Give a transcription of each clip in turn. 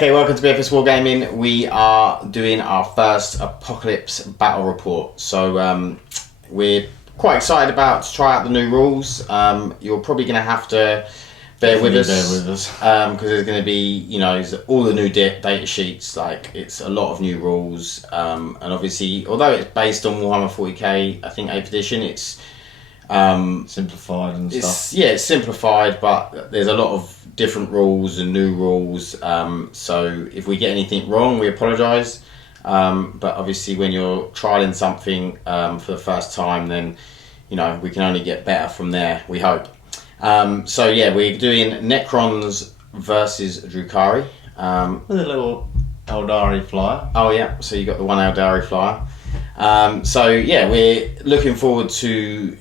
Okay, welcome to BFS Wargaming. We are doing our first Apocalypse battle report. So we're quite excited about to try out the new rules. You're probably going to have to bear with us because there's going to be, you know, all the new data sheets. Like, it's a lot of new rules, and obviously, although it's based on Warhammer 40k, I think 8th edition, it's simplified and stuff. Yeah, it's simplified, but there's a lot of different rules and new rules. So if we get anything wrong, we apologise. But obviously, when you're trialing something for the first time, then you know we can only get better from there. We hope. So yeah, we're doing Necrons versus Drukhari. With a little Eldari flyer. Oh yeah, so you got the one Eldari flyer. So yeah, we're looking forward to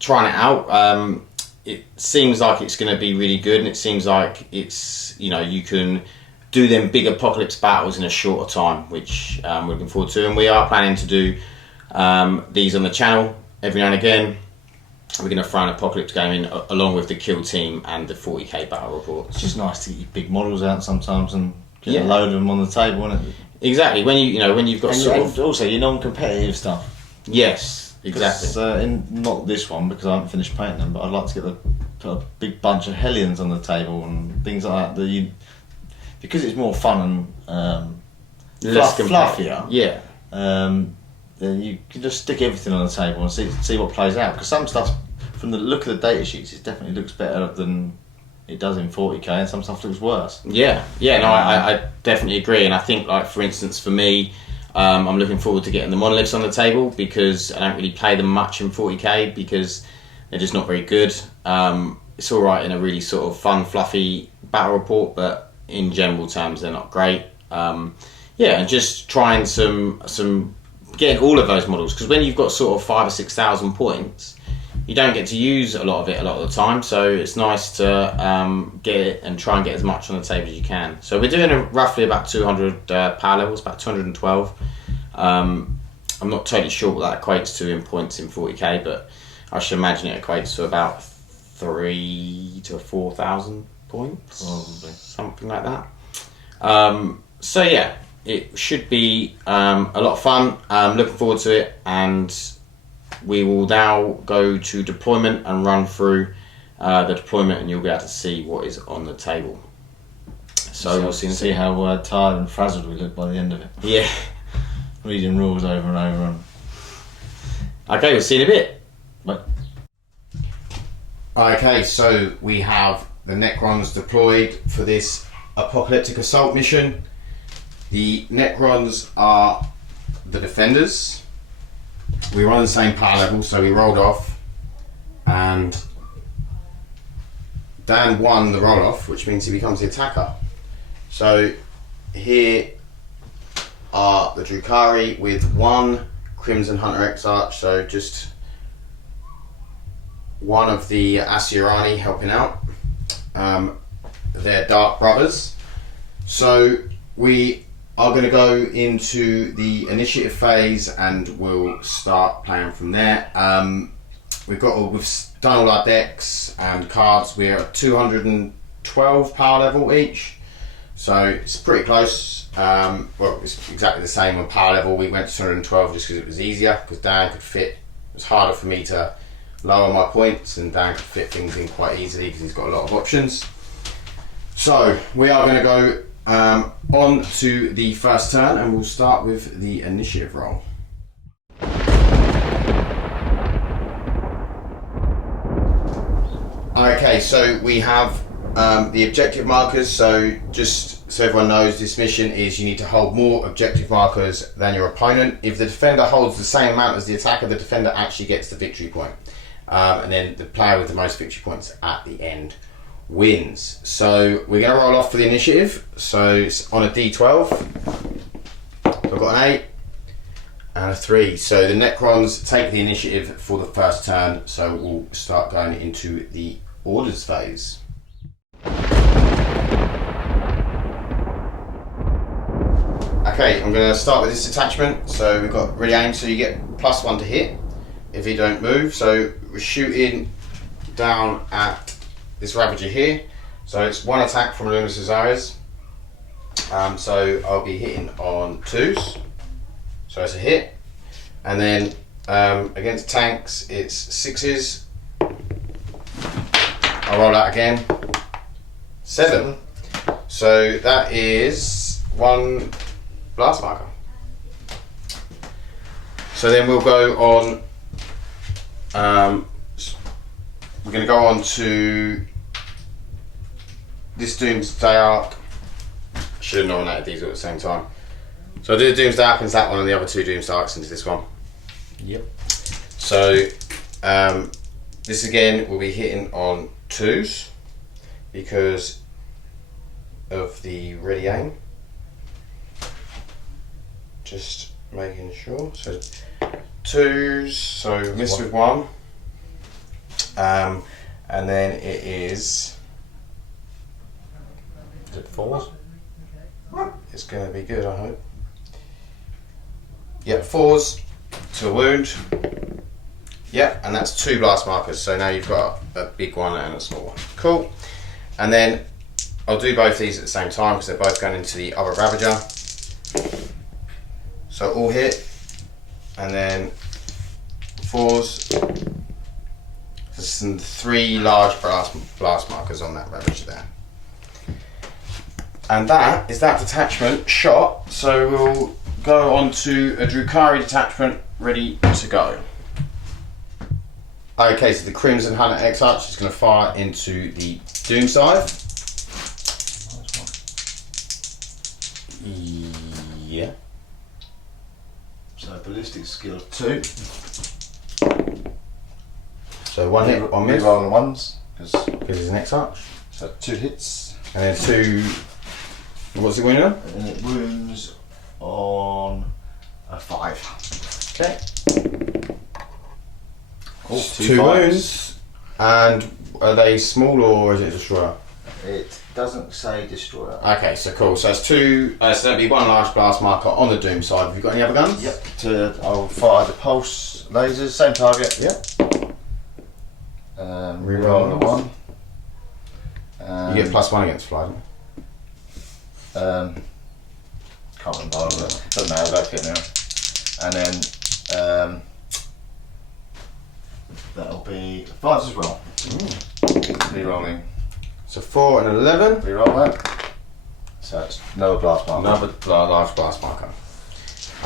trying it out. It seems like it's going to be really good, and it seems like it's, you know, you can do them big apocalypse battles in a shorter time, which we're looking forward to. And we are planning to do these on the channel every now and again. We're going to throw an apocalypse game in along with the kill team and the 40k battle report. It's just nice to get your big models out sometimes and get a load of them on the table, isn't it? Exactly. When when you've got and also your non-competitive stuff. Yes. Exactly. Not this one because I haven't finished painting them, but I'd like to put a big bunch of Hellions on the table and things like that. Because it's more fun and fluffier. Yeah. Then you can just stick everything on the table and see what plays out. Because some stuff, from the look of the data sheets, it definitely looks better than it does in 40k, and some stuff looks worse. Yeah. No, I definitely agree, and I think, like, for instance, for me, I'm looking forward to getting the monoliths on the table because I don't really play them much in 40k because they're just not very good. It's all right in a really sort of fun, fluffy battle report, but in general terms, they're not great. And just trying getting all of those models, because when you've got sort of 5,000 or 6,000 points, you don't get to use a lot of it a lot of the time. So it's nice to get it and try and get as much on the table as you can. So we're doing roughly about 200 power levels, about 212. I'm not totally sure what that equates to in points in 40k, but I should imagine it equates to about 3,000 to 4,000 points, probably something like that. So yeah, it should be a lot of fun. Looking forward to it, and we will now go to deployment and run through the deployment, and you'll be able to see what is on the table. So we'll see how tired and frazzled we look by the end of it. Yeah. Reading rules over and over. Okay, we'll see in a bit. Bye. Okay, so we have the Necrons deployed for this apocalyptic assault mission. The Necrons are the defenders. We were on the same power level, so we rolled off, and Dan won the roll off, which means he becomes the attacker. So here are the Drukhari with one Crimson Hunter Exarch, so just one of the Asirani helping out. They're Dark Brothers. So we are going to go into the initiative phase and we'll start playing from there. We've done all our decks and cards. We're at 212 power level each, so it's pretty close. Well, it's exactly the same on power level. We went to 212 just because it was easier, because Dan could fit. It was harder for me to lower my points, and Dan could fit things in quite easily because he's got a lot of options. So we are going to go on to the first turn, and we'll start with the initiative roll. Okay, so we have the objective markers. So just so everyone knows, this mission is you need to hold more objective markers than your opponent. If the defender holds the same amount as the attacker, the defender actually gets the victory point. And then the player with the most victory points at the end wins. So we're going to roll off for the initiative. So it's on a d12. I've got an 8 and a 3. So the Necrons take the initiative for the first turn. So we'll start going into the orders phase. Okay, I'm going to start with this attachment. So we've got ready aim, so you get +1 to hit if you don't move. So we're shooting down at this Ravager here. So it's one attack from Luminous Azares. So I'll be hitting on 2s. So it's a hit. And then against tanks, it's 6s. I'll roll out again. 7. So that is 1 blast marker. So then we'll go on. We're going to go on to this Doomsday Arc. Should have nominated these all at the same time. So I'll do the Doomsday Arc into that one and the other 2 Doomsday Arcs into this one. Yep. So this again will be hitting on 2s because of the ready aim. Just making sure. So 2s, so missed with 1. And then it is 4s? It's going to be good, I hope. Yep, 4s to a wound. Yep, and that's 2 blast markers. So now you've got a big one and a small one. Cool. And then I'll do both these at the same time because they're both going into the other Ravager. So all hit, and then 4s. There's some 3 large blast markers on that Ravager there. And that is that detachment shot. So we'll go on to a Drukhari detachment ready to go. Okay, so the Crimson Hunter X-Arch is going to fire into the Doomsday. Yeah. So ballistic skill 2. So 1 hit, 1 miss. Reroll the 1s because it's an X-Arch. So 2 hits. And then 2. What's it wound on? And it wounds on a 5. Okay. Cool. 2 wounds. And are they small or is it destroyer? It doesn't say destroyer. Okay, so cool. So it's 2. So that'd be 1 large blast marker on the Doom side. Have you got any other guns? Yep. I'll fire the pulse lasers, same target. Yep. Reroll the 1. You get +1 against fly, don't you? Can't remember all of it. Doesn't matter, that's it now. And then that'll be 5s as well. Rerolling. So 4 and 11. Reroll that. So it's another blast marker. Another large blast marker.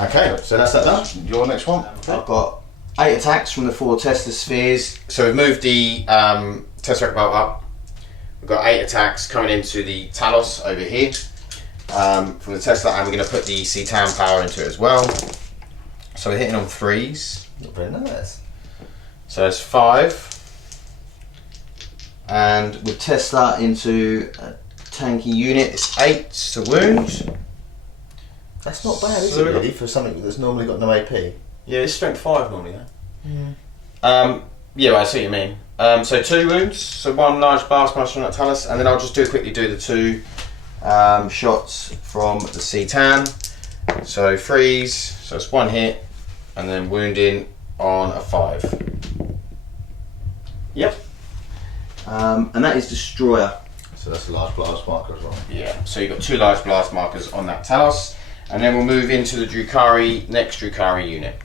Okay, so that's that done. Your next one? I've got 8 attacks from the 4 Tesla spheres. So we've moved the Tesseract bolt up. We've got 8 attacks coming into the Talos over here from the Tesla, and we're going to put the Citan power into it as well. So we're hitting on 3s. Not very nice. So it's 5. And with Tesla into a tanky unit, it's 8 to wound. That's not bad, is So it, really, for something that's normally got no AP? Yeah, it's strength 5 normally, though. Yeah, I see what you mean. So 2 wounds, so 1 large blast marker from that Talus, and then I'll just quickly do the 2 shots from the Citan. So 3s, so it's 1 hit, and then wounding on a 5. Yep. And that is Destroyer. So that's a large blast marker as well. Yeah, so you've got 2 large blast markers on that Talos, and then we'll move into the Drukhari, next Drukhari unit.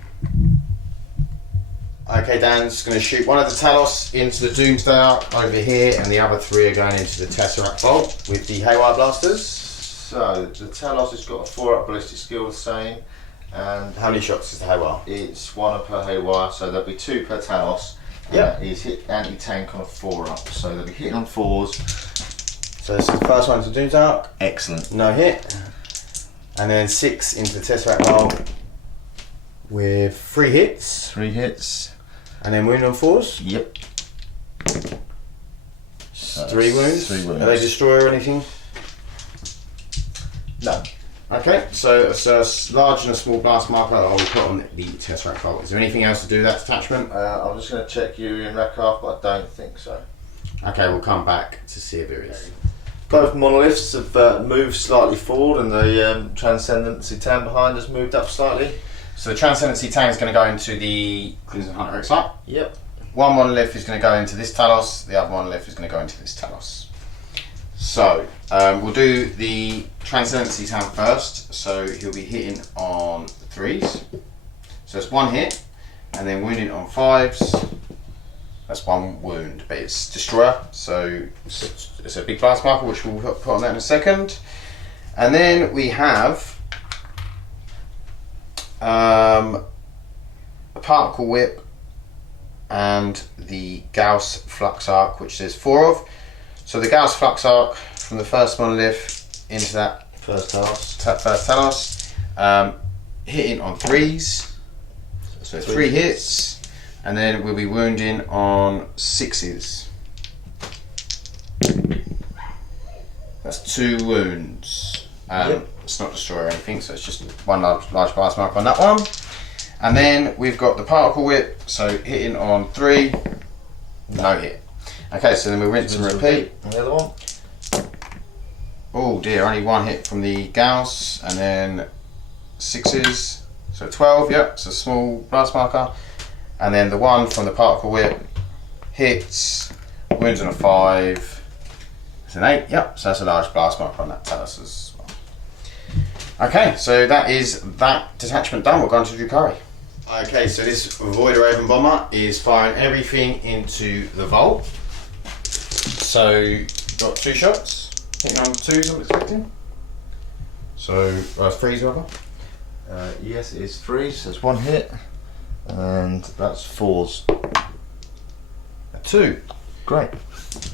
Okay, Dan's going to shoot one of the Talos into the Doomsday Arc over here, and the other 3 are going into the Tesseract Bolt with the Haywire Blasters. So the Talos has got a 4-up ballistic skill, the same, and How many shots is the Haywire? it's 1 per Haywire, so there'll be 2 per Talos. Yep. He's hit anti-tank on a 4-up, so they'll be hitting on 4s. So this is the first one into the Doomsday Arc, Excellent. no hit. And then 6 into the Tesseract Bolt with 3 hits, 3 hits. and then wound on 4s. Yep. 3 wounds. 3 wounds. Are they destroy or anything? No. Okay, so it's a large and a small blast marker that I will put on the Tesseract Bolt. Is there anything else to do with that detachment? I'm just going to check you in Rakarth, but I don't think so. Okay, we'll come back to see if there is. Both monoliths have moved slightly forward, and the Transcendent Citan behind has moved up slightly. So the Transcendent Citan is going to go into the Crimson Hunter X-Arch. Yep. One monolith is going to go into this Talos, the other monolith is going to go into this Talos. So we'll do the Transcendency Town first. So he'll be hitting on 3s. So it's 1 hit, and then wounding on 5s. That's 1 wound, but it's Destroyer. So it's a big blast marker, which we'll put on that in a second. And then we have a Particle Whip and the Gauss Flux Arc, which there's 4 of. So the Gauss Flux Arc from the first monolith into that First Talos. First Talos, hitting on 3s. So 3 hits, and then we'll be wounding on 6s. That's 2 wounds. It's not destroy or anything, so it's just 1 large blast mark on that one. And then we've got the Particle Whip, so hitting on 3, no hit. Okay, so then we'll rinse and repeat. And the other one? Oh dear, only 1 hit from the Gauss, and then 6s, so 12, yep, it's a small blast marker. And then the 1 from the Particle Whip hits, wounds on a 5, it's an 8, yep, so that's a large blast marker on that Talos as well. Okay, so that is that detachment done. We'll go on to Drukhari. Okay, so this Void Raven Bomber is firing everything into the Vault. So, got 2 shots, hitting on 2s I'm expecting. So, 3s rather. Yes, it is 3s, that's 1 hit. And that's 4s. A 2. Great.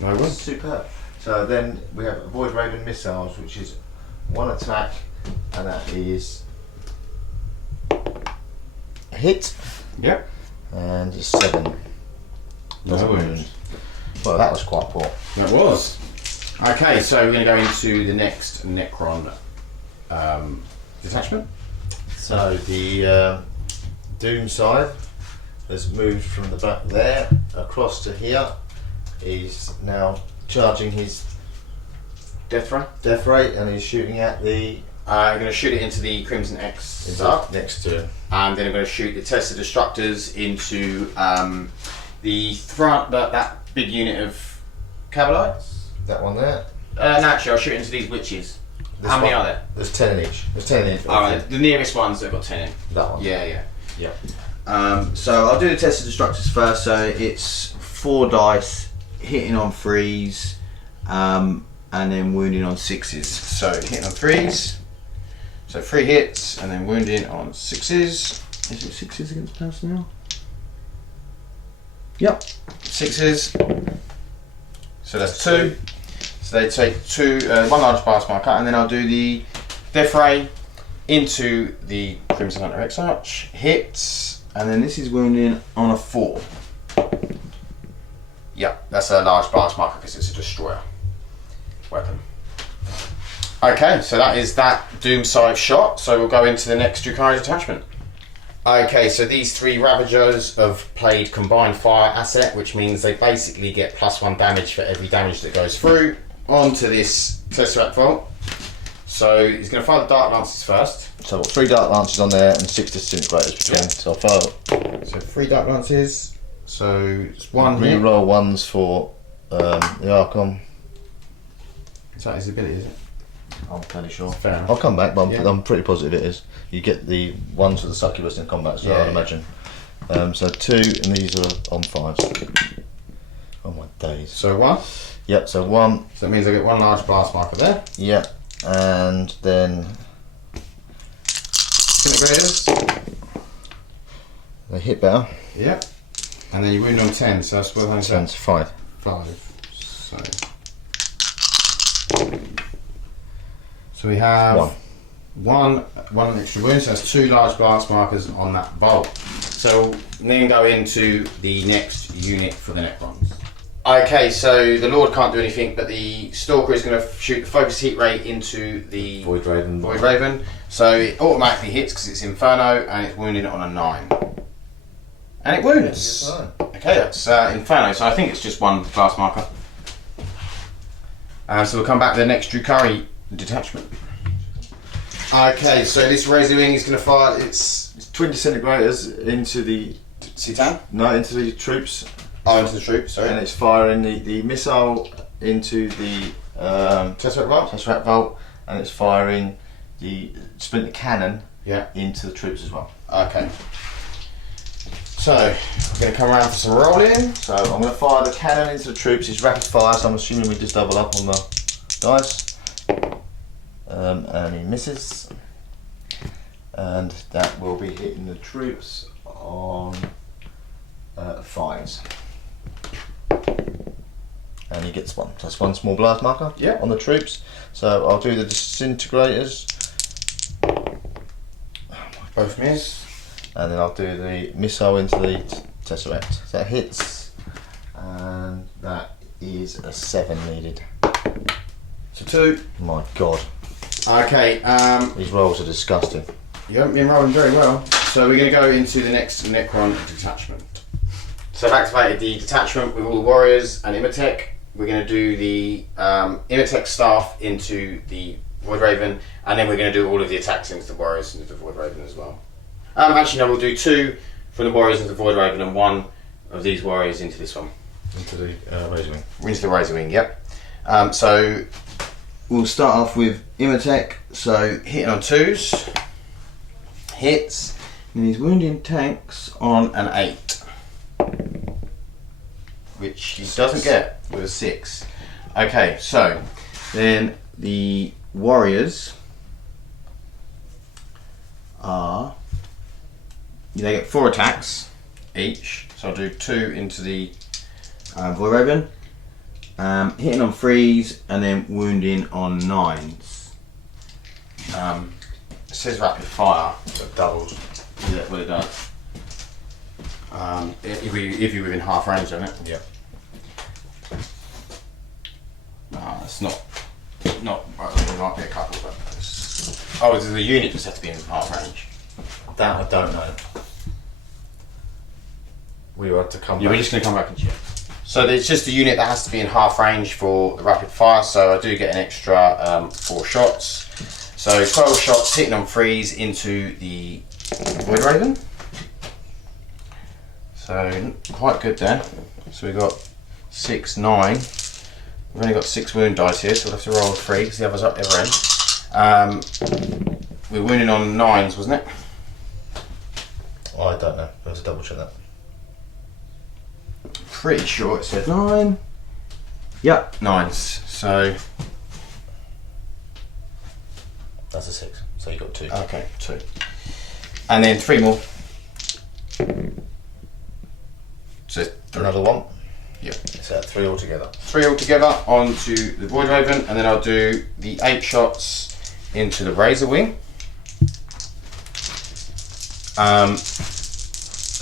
No one. Superb. So then we have Void Raven Missiles, which is 1 attack, and that is a hit. Yep. And a 7. No wound. Well, that was quite poor. That was. Okay, so we're going to go into the next Necron detachment. So the Doom side has moved from the back there across to here. He's now charging his Death Ray. death rate, and he's shooting at the I'm going to shoot it into the Crimson X next to him. and then I'm going to shoot the Tesla Destructors into the front, that big unit of Cabalites. That one there. No, actually, I'll shoot into these Witches. This How many one. are there? There's 10 in each. There's 10 in each. Alright, the nearest ones that have got 10 in. That one. Yeah. Yeah. So I'll do the Tesla Destructors first. So it's 4 dice, hitting on 3s, and then wounding on 6s. So hitting on 3s, so 3 hits, and then wounding on 6s. Is it 6s against personnel? Yep, 6s. So that's 2. So they take 1 large blast marker, and then I'll do the Death Ray into the Crimson Hunter X-Arch. Hits, and then this is wounding on a 4. Yep, that's a large blast marker because it's a destroyer weapon. Okay, so that is that Doom side shot. So we'll go into the next Drukhari detachment. Okay, so these 3 Ravagers have played combined fire asset, which means they basically get +1 damage for every damage that goes through onto this Tesseract Vault. So he's going to fire the Dark Lances first. So I've got 3 Dark Lances on there and 6 Disintegrators between. Yeah. So I'll fire. So 3 Dark Lances. So it's 1 hit. Reroll 1s for the Archon. Is that his ability, is it? I'm fairly sure. Fair enough. I'll come back, but Yeah. I'm pretty positive it is. You get the 1s for the Succubus in combat, so Yeah, I'd yeah. imagine. So 2, and these are on 5s. Oh my days. So 1. Yep, so 1. So that means I get 1 large blast marker there. Yep, and then Disintegrators. they hit better. Yep. And then you wound on 10, so that's what I said. Turns 5. 5. So we have 1 extra wound, so that's 2 large blast markers on that Vault. So then go into the next unit for the Necrons. Okay, so the Lord can't do anything, but the Stalker is going to shoot the focus heat ray into the Void Raven. So it automatically hits because it's Inferno, and it's wounding it on a 9. And it wounds. Okay, that's Inferno, so I think it's just 1 blast marker. So we'll come back to the next Drukhari detachment. Okay, so this Razor Wing is going to fire its Twin Disintegrators into the Citan. into the troops. Oh, into the troop, sorry. And it's firing the missile into the Tesseract Vault. Vault, and it's firing the splinter cannon Yeah. into the troops as well. Okay. So we're going to come around for some rolling. So I'm going to fire the cannon into the troops. It's rapid fire, so I'm assuming we just double up on the dice. And he misses. And that will be hitting the troops on 5s. And he gets 1. So that's 1 small blast marker on the troops. So I'll do the disintegrators. Both miss. And then I'll do the missile into the Tesseract. So that hits. And that is a 7 needed. So 2. My God. Okay. These rolls are disgusting. You haven't been rolling very well. So we're going to go into the next Necron detachment. So I've activated the detachment with all the warriors and Imatech. We're going to do the Imatech staff into the Void Raven, and then we're going to do all of the attacks into the warriors into the Void Raven as well. Actually, no, we'll do 2 from the warriors into the Void Raven and 1 of these warriors into this one. Into the Razor Wing. Into the Razor Wing, yep. So we'll start off with Imatech. So hitting on 2s. Hits, and he's wounding tanks on an 8, which he doesn't get with a 6. Okay, so then the warriors are, they get 4 attacks each, so I'll do 2 into the Void Raven, hitting on 3s and then wounding on 9s. It says rapid fire, so it doubles. Yeah, well it does. If you're within half range on it. Yep. It's not. Well, there might be a couple, but the unit just has to be in half range. That I don't know. We want to come back. Yeah, we're just going to come back and check. So it's just a unit that has to be in half range for the rapid fire, so I do get an extra 4 shots. So 12 shots hitting on 3s into the Void Raven. So quite good there. So we've got 6, 9. We've only got 6 wound dice here, so we'll have to roll 3 because the others are up the other end. We're wounding on 9s, wasn't it? I don't know. I have to double check that. Pretty sure it said 9. Yep, 9s. So that's a 6. So you got 2. okay, 2. And then 3 more. So another 1. Yep. So 3 altogether. 3 altogether onto the Void Raven, and then I'll do the 8 shots into the Razor Wing.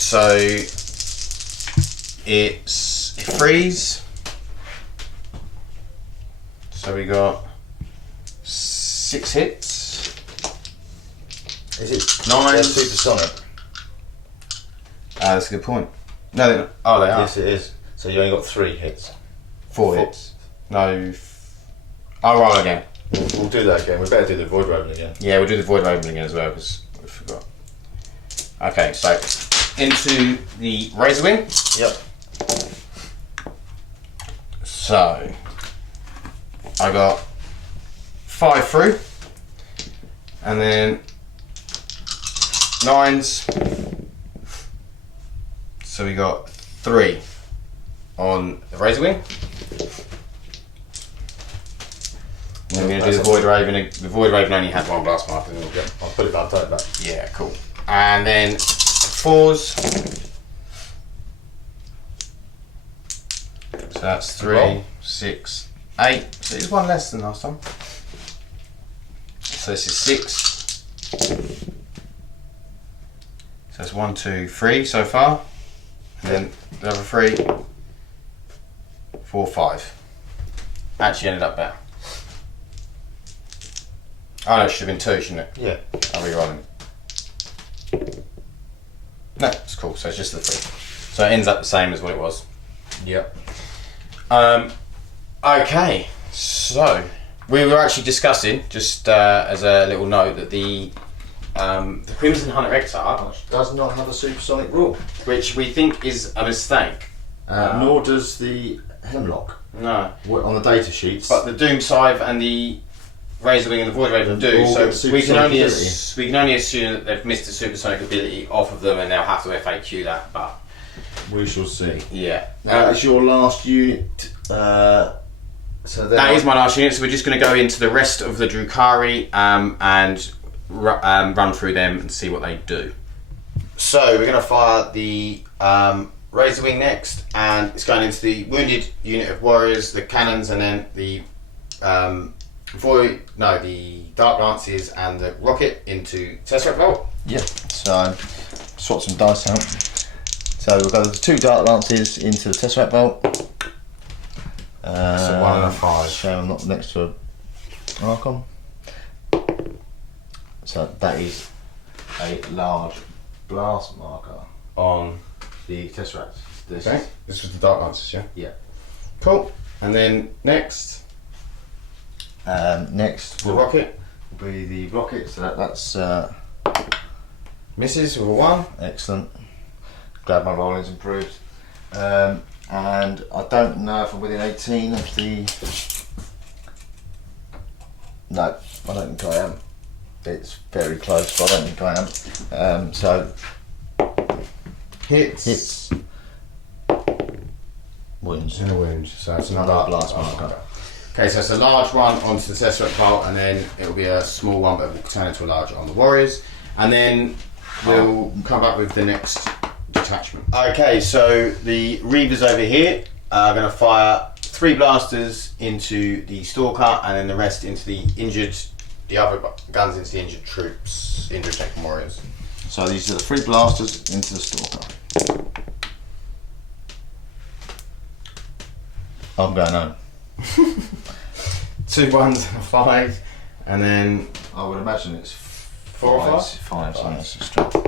So it's freeze. So we got 6 hits. Is it 9? They're supersonic. That's a good point. No, they're not. Oh, they are. Yes, it is. So you only got 3 hits. 4 hits. No. I'll roll again. We'll do that again. We better do the Void Raven again. Yeah, we'll do the Void Raven again as well because we forgot. Okay, so into the Razor Wing. Yep. So I got 5 through, and then 9s. So we got 3 on the Razor Wing. And we're going to do the Void Raven. The Void Raven only had 1 blast marker. I'll put it back, take it back. Yeah, cool. And then 4s. So that's 3, Roll. 6, 8. So it's 1 less than last time. So this is 6. So it's 1, 2, 3 so far. And then the other 3, 4, 5. Actually ended up better. Oh no, it should have been 2, shouldn't it? Yeah. I'll re-rolling. No, it's cool. So it's just the 3. So it ends up the same as what it was. Yep. Okay, so we were actually discussing, just as a little note, that the Crimson Hunter Exarch, Does not have a supersonic rule. which we think is a mistake. Nor does the Hemlock. No. On the data sheets. But the Doom Scythe and the Razor Wing and the Void Raven do, so we can only assume that they've missed the supersonic ability off of them and they'll have to FAQ that, but we shall see. Yeah. That's your last unit. So that is my last unit, so we're just going to go into the rest of the Drukhari and run through them and see what they do. So we're going to fire the Razor Wing next, and it's going into the wounded unit of warriors, the cannons, and then the the Dark Lances and the rocket into Tesseract Vault. Yep, so swap some dice out. So we'll go with the 2 Dark Lances into the Tesseract Vault. So 1 and a 5. So I'm not next to an Archon. So that is a large blast marker On the Tesseract. okay. This was the Dark Lances, yeah? Yeah. Cool. And then next, next the rocket will be the rocket. So that's misses with a 1. excellent. Glad my rolling's improved. And I don't know if I'm within 18 of the. No, I don't think I am. It's very close, but I don't think I am. So hits, wounds. and a wound. So that's another Another blast marker. Okay, so it's a large one onto the Tesseract Vault, and then it'll be a small one, but it will turn into a large on the warriors. And then we'll come back with the next detachment. Okay, so the Reavers over here are going to fire 3 blasters into the Stalker, and then the rest into the other guns into the injured troops, injured Necron warriors. So these are the 3 blasters into the Stalker. I'm going home. 2 1s and a 5, and then I would imagine it's 4 or 5? 5, so that's a strength.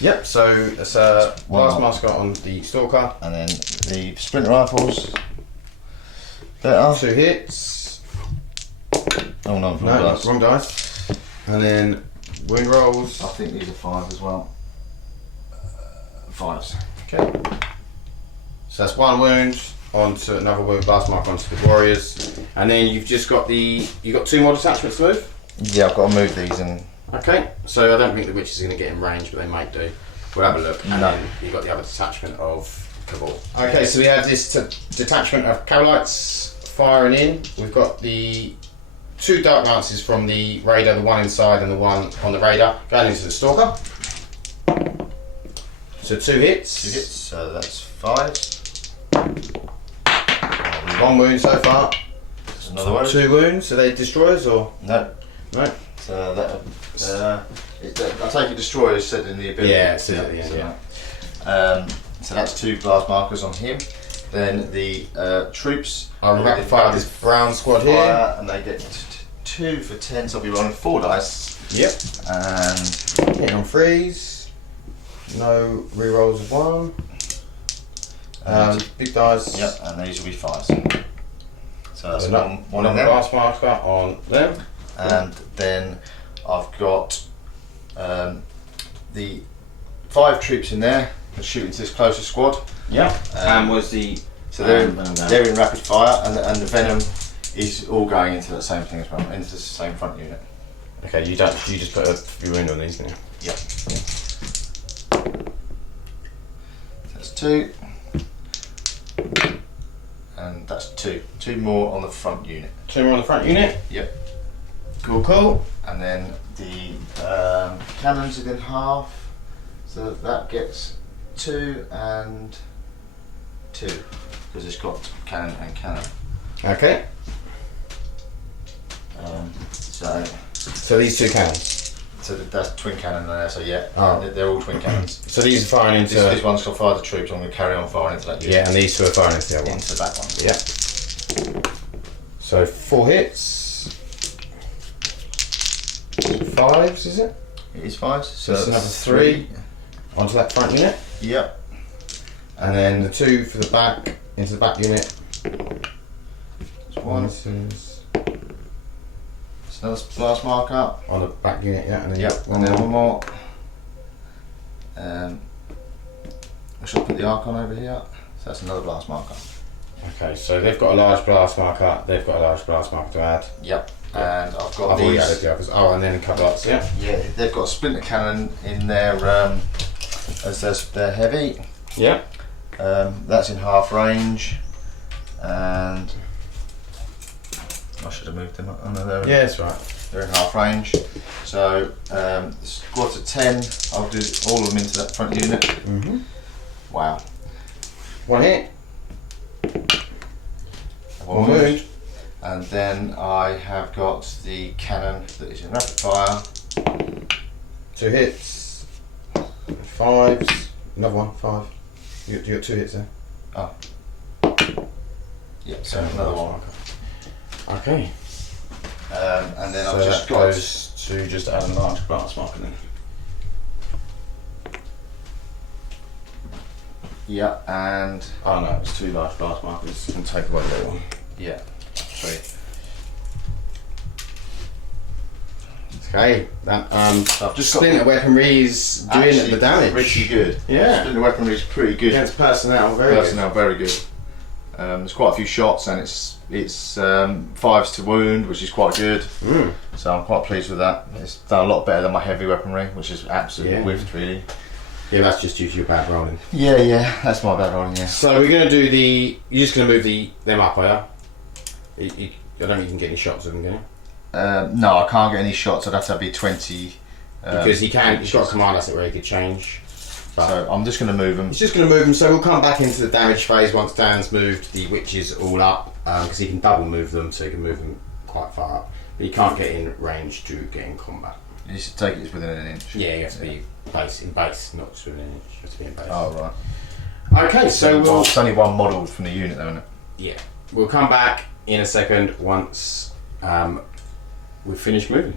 Yep, so it's a blast One. masker on the Stalker. And then the Splinter Rifles. Better. 2 hits. Oh no, No, wrong dice. And then wound rolls. I think these are 5 as well. 5s. Okay. So that's 1 wound onto another wound blast mark onto the warriors, and then you've got 2 more detachments to move. Yeah, I've got to move these and. Okay, so I don't think the witch is going to get in range, but they might do. We'll have a look. And No. then you've got the other detachment of Cabal. Okay, so we have this detachment of Cabalites firing in. We've got the 2 Dark Lances from the Raider, the one inside and the one on the Raider, going into the Stalker. So 2 hits. 2 hits, so that's 5. 1 wound so far. There's another one. 2 wounds. So they destroyers or No. no? So that. I take it destroyers said in the ability. Yeah, it says at the end, yeah. So that's 2 blast markers on him. Then the troops. I'll rapid fire this brown squad here. Fire, and they get 2 for 10, so I'll be rolling 4 dice. Yep. And Hitting on 3s. No rerolls of 1. Big dice. yep, and these will be 5s. So that's So one of another them. blast marker on them. And then I've got the 5 troops in there that shoot into this closest squad. Yeah. Was the So they're in rapid fire, and the venom is all going into the same thing as well, into the same front unit. okay? You just put a few wound on these, didn't you? Yep. That's 2, and that's 2. 2 more on the front unit. 2 more on the front unit. Yep. Cool. And then the cannons are in half, so that gets 2 and 2 because it's got cannon and cannon. Okay. So these 2 cannons. that's twin cannon there. So yeah, Oh. they're all twin cannons. So these are firing into. This one's got fire the troops. I'm going to carry on firing into that unit. Yeah, and these 2 are firing into the other one. Into the back one. Yeah. So 4 hits. 5s, is it? It is 5. So That's another 3 onto that front unit. Yep. And then the 2 for the back, into the back unit. It's 1. This is It's another blast marker. on the back unit, yeah. And then Yep. one And then more. one more. I shall put the Archon over here. So that's another blast marker. Okay, so they've got a large blast marker, they've got a large blast marker to add. Yep. And I've got I've already these. added the others. Oh, and then a couple others, yeah. Yeah, they've got a splinter cannon in their as their heavy. Yeah. That's in half range, and I should have moved them up. Oh, no, Yeah, that's right. they're in half range. So squads at 10. I'll do all of them into that front unit. Mm-hmm. Wow. One hit. One wound. And then I have got the cannon that is in rapid fire. 2 hits. 5s. Another one, 5. You got 2 hits there. Oh. Yep, so another one. Okay. And then So I've just that got goes to just add a large blast marker then. yeah, and Oh no, it's 2 large blast markers. And take away the little one. yeah, sweet. Okay, that I've just got splinter weaponry is doing actually the damage. pretty good. Yeah. Splinter weaponry is pretty good. Against personnel, very Personnel, very good. There's quite a few shots, and it's 5s to wound, which is quite good. good. So I'm quite pleased with that. It's done a lot better than my heavy weaponry, which is absolutely Yeah. whiffed, really. Yeah, that's just due to your bad rolling. Yeah, that's my bad rolling. Yeah. So we're going to do the. You're just going to move them up, are you? I don't think you can get any shots of them, can you? No, I can't get any shots. I'd have to be 20. Because he can. He's got a command asset where he could change. But So I'm just going to move them. he's just going to move them. So we'll come back into the damage phase once Dan's moved the witches all up, because he can double move them, so he can move them quite far up. But he can't get in range to get in combat. You should take it within an inch. Yeah, you have to be in base, not just within an inch. You have to be in base. Oh right. Okay, so we'll. It's only one model from the unit, though, isn't it? Yeah, we'll come back in a second once we've finished moving.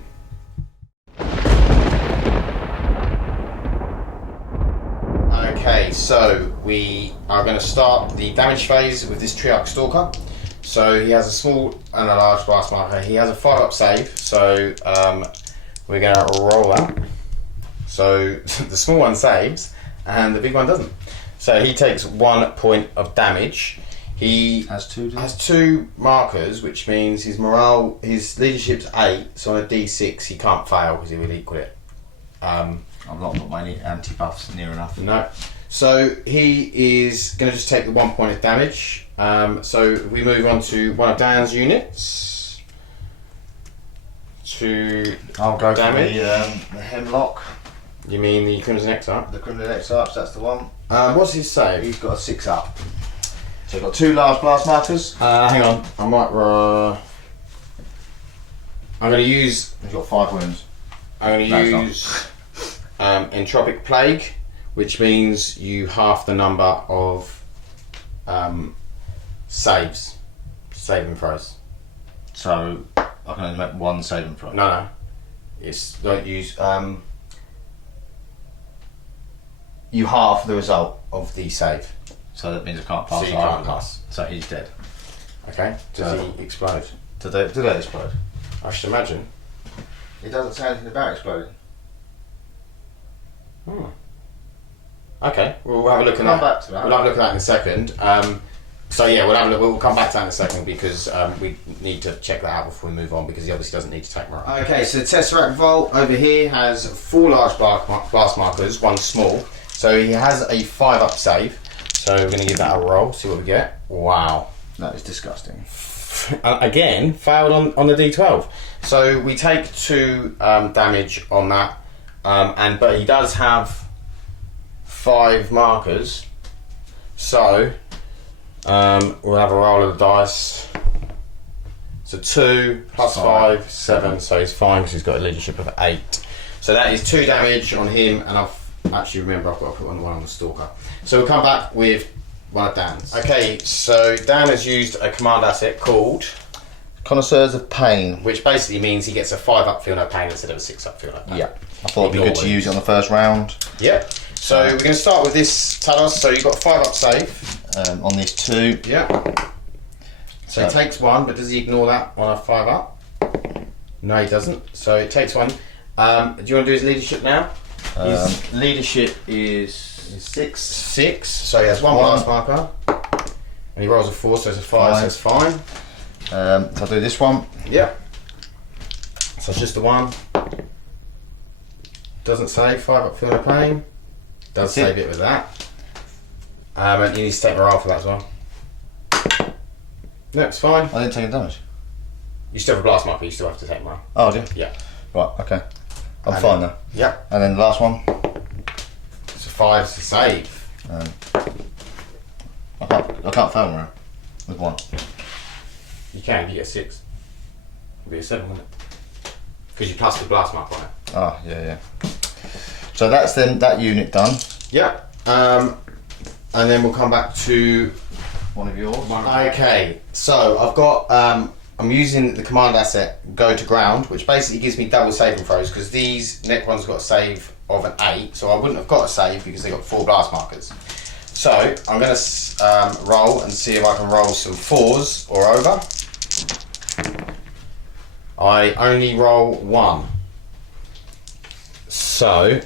Okay, so we are going to start the damage phase with this Triarch Stalker. So he has a small and a large blast marker. He has a 5-up save, so we're going to roll that. So the small one saves and the big one doesn't. So he takes 1 point of damage. He Has 2. has 2 markers, which means his morale, his leadership's 8, so on a d6 he can't fail because he will equal it. I've not got my anti-buffs near enough. No. So he is going to just take the 1 point of damage. So we move on to one of Dan's units. To I'll go damage. for the Hemlock, You mean the Crimson Exarch? the Criminal Exarch, that's the one. What's his save? He's got a 6-up. So I've got 2 large blast markers. Hang on. I might. I'm going to use. He's got 5 wounds. I'm going No, to it's use Entropic Plague, which means you half the number of saving throws. So I can only make 1 saving throw. No. It's don't use. You half the result of the save. So that means I can't pass. So you the can't armor pass. class. So he's dead. Okay. Does he explode? Did they explode? I should imagine. It doesn't say anything about exploding. Okay. We'll have a look at Come that. back to that. We'll have a look at that in a second. So yeah, we'll have a look. We'll come back to that in a second because we need to check that out before we move on because he obviously doesn't need to take morale. Okay, so the Tesseract Vault over here has 4 large blast markers, 1 small. So he has a 5-up save. So we're going to give that a roll, see what we get. Wow. That is disgusting. Again, failed on the D12. So we take 2 damage on that, but he does have 5 markers. So we'll have a roll of the dice. So 2 plus 5, 7. So he's fine because he's got a leadership of 8. So that is 2 damage on him, and I've actually I've got to put one on the Stalker. So we'll come back with one of Dan's. Okay, so Dan has used a command asset called Connoisseurs of Pain. which basically means he gets a 5-up feel no pain instead of a 6-up feel no pain. Yeah. I thought it'd be good to use it on the first round. Yeah. So we're going to start with this Talos. So you've got a 5-up save. On these 2. Yeah. So he takes 1, but does he ignore that on a 5-up? No, he doesn't. So it takes 1. Do you want to do his leadership now? Leadership is 6. 6. So he has one blast marker. And he rolls a 4, so it's a 5, so it's fine. So I'll do this one. Yep. So it's just the 1. Doesn't save, 5 up feeling of pain. Does save it with that. And you need to take morale for that as well. No, it's fine. I didn't take any damage. You still have a blast marker, you still have to take morale. Oh, do you? Yeah. Right, okay. I'm fine now. Yep. And then the last one. It's a 5, it's a save. I can't fail morale with 1. You can, you get 6. It'll be a 7, wouldn't it? Because you plus the blast mark on it. Oh, yeah. So that's then that unit done. Yeah. And then we'll come back to One of yours. Okay, so I've got I'm using the command asset go to ground, which basically gives me double saving throws because these Necrons got a save of an 8, so I wouldn't have got a save because they got 4 blast markers. So I'm going to roll and see if I can roll some 4s or over. I only roll 1. So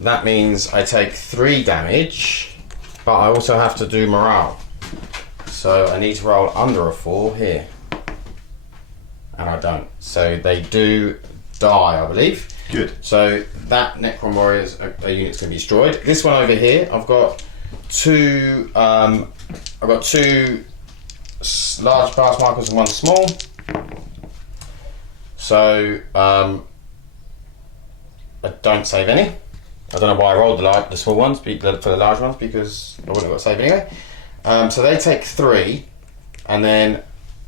that means I take 3 damage, but I also have to do morale. So I need to roll under a 4 here. And I don't. So they do die, I believe. Good. So that Necron Warrior's a unit's going to be destroyed. This one over here, I've got 2 large blast markers and 1 small. So I don't save any. I don't know why I rolled the small ones for the large ones because I wouldn't have got a save anyway. So they take 3, and then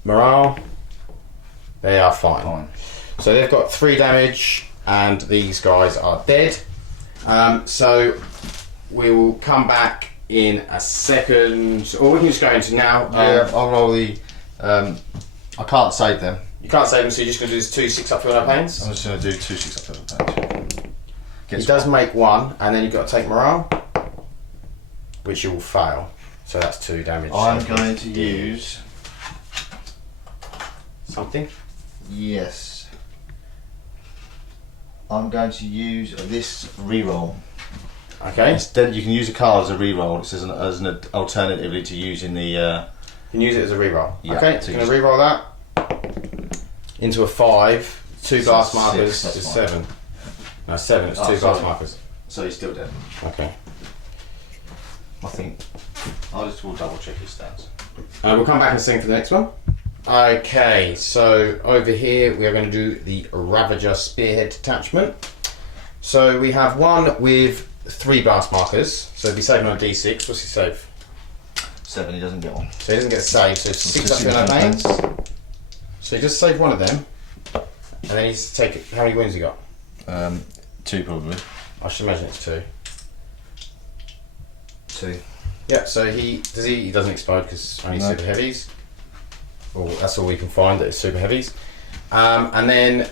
morale, they are fine. So they've got 3 damage, and these guys are dead. So we will come back in a second, or we can just go into now. Yeah, I'll roll the. I can't save them. You can't save them, so you're just going to do this 2 6 up feel no pains. I'm just going to do 2 6 up pains. He does make 1, and then you've got to take morale, which you will fail. So that's 2 damage. I'm going to use something. Yes. I'm going to use this reroll. Okay. Instead, you can use a card as a reroll. This is as an alternatively to using the. You can use it as a reroll. Yeah, okay. So you're going to reroll that into a 5. 2 blast markers. That's It's fine. 7. No, 7. It's 2 blast markers. So he's still dead. Okay. I think. I just will double check his stats. We'll come back in a second for the next one. Okay, so over here we are going to do the Ravager Spearhead Detachment. So we have one with 3 blast markers. So he'll be saving on D6. What's his save? 7. He doesn't get one. So he doesn't get a save. So it's 6 up Six to no up pains. So he just saved one of them, and then he's take. How many wounds he got? 2 probably. I should imagine it's 2. 2. Yeah. So he doesn't explode because only super heavies. Well, that's all we can find that is super heavies. And then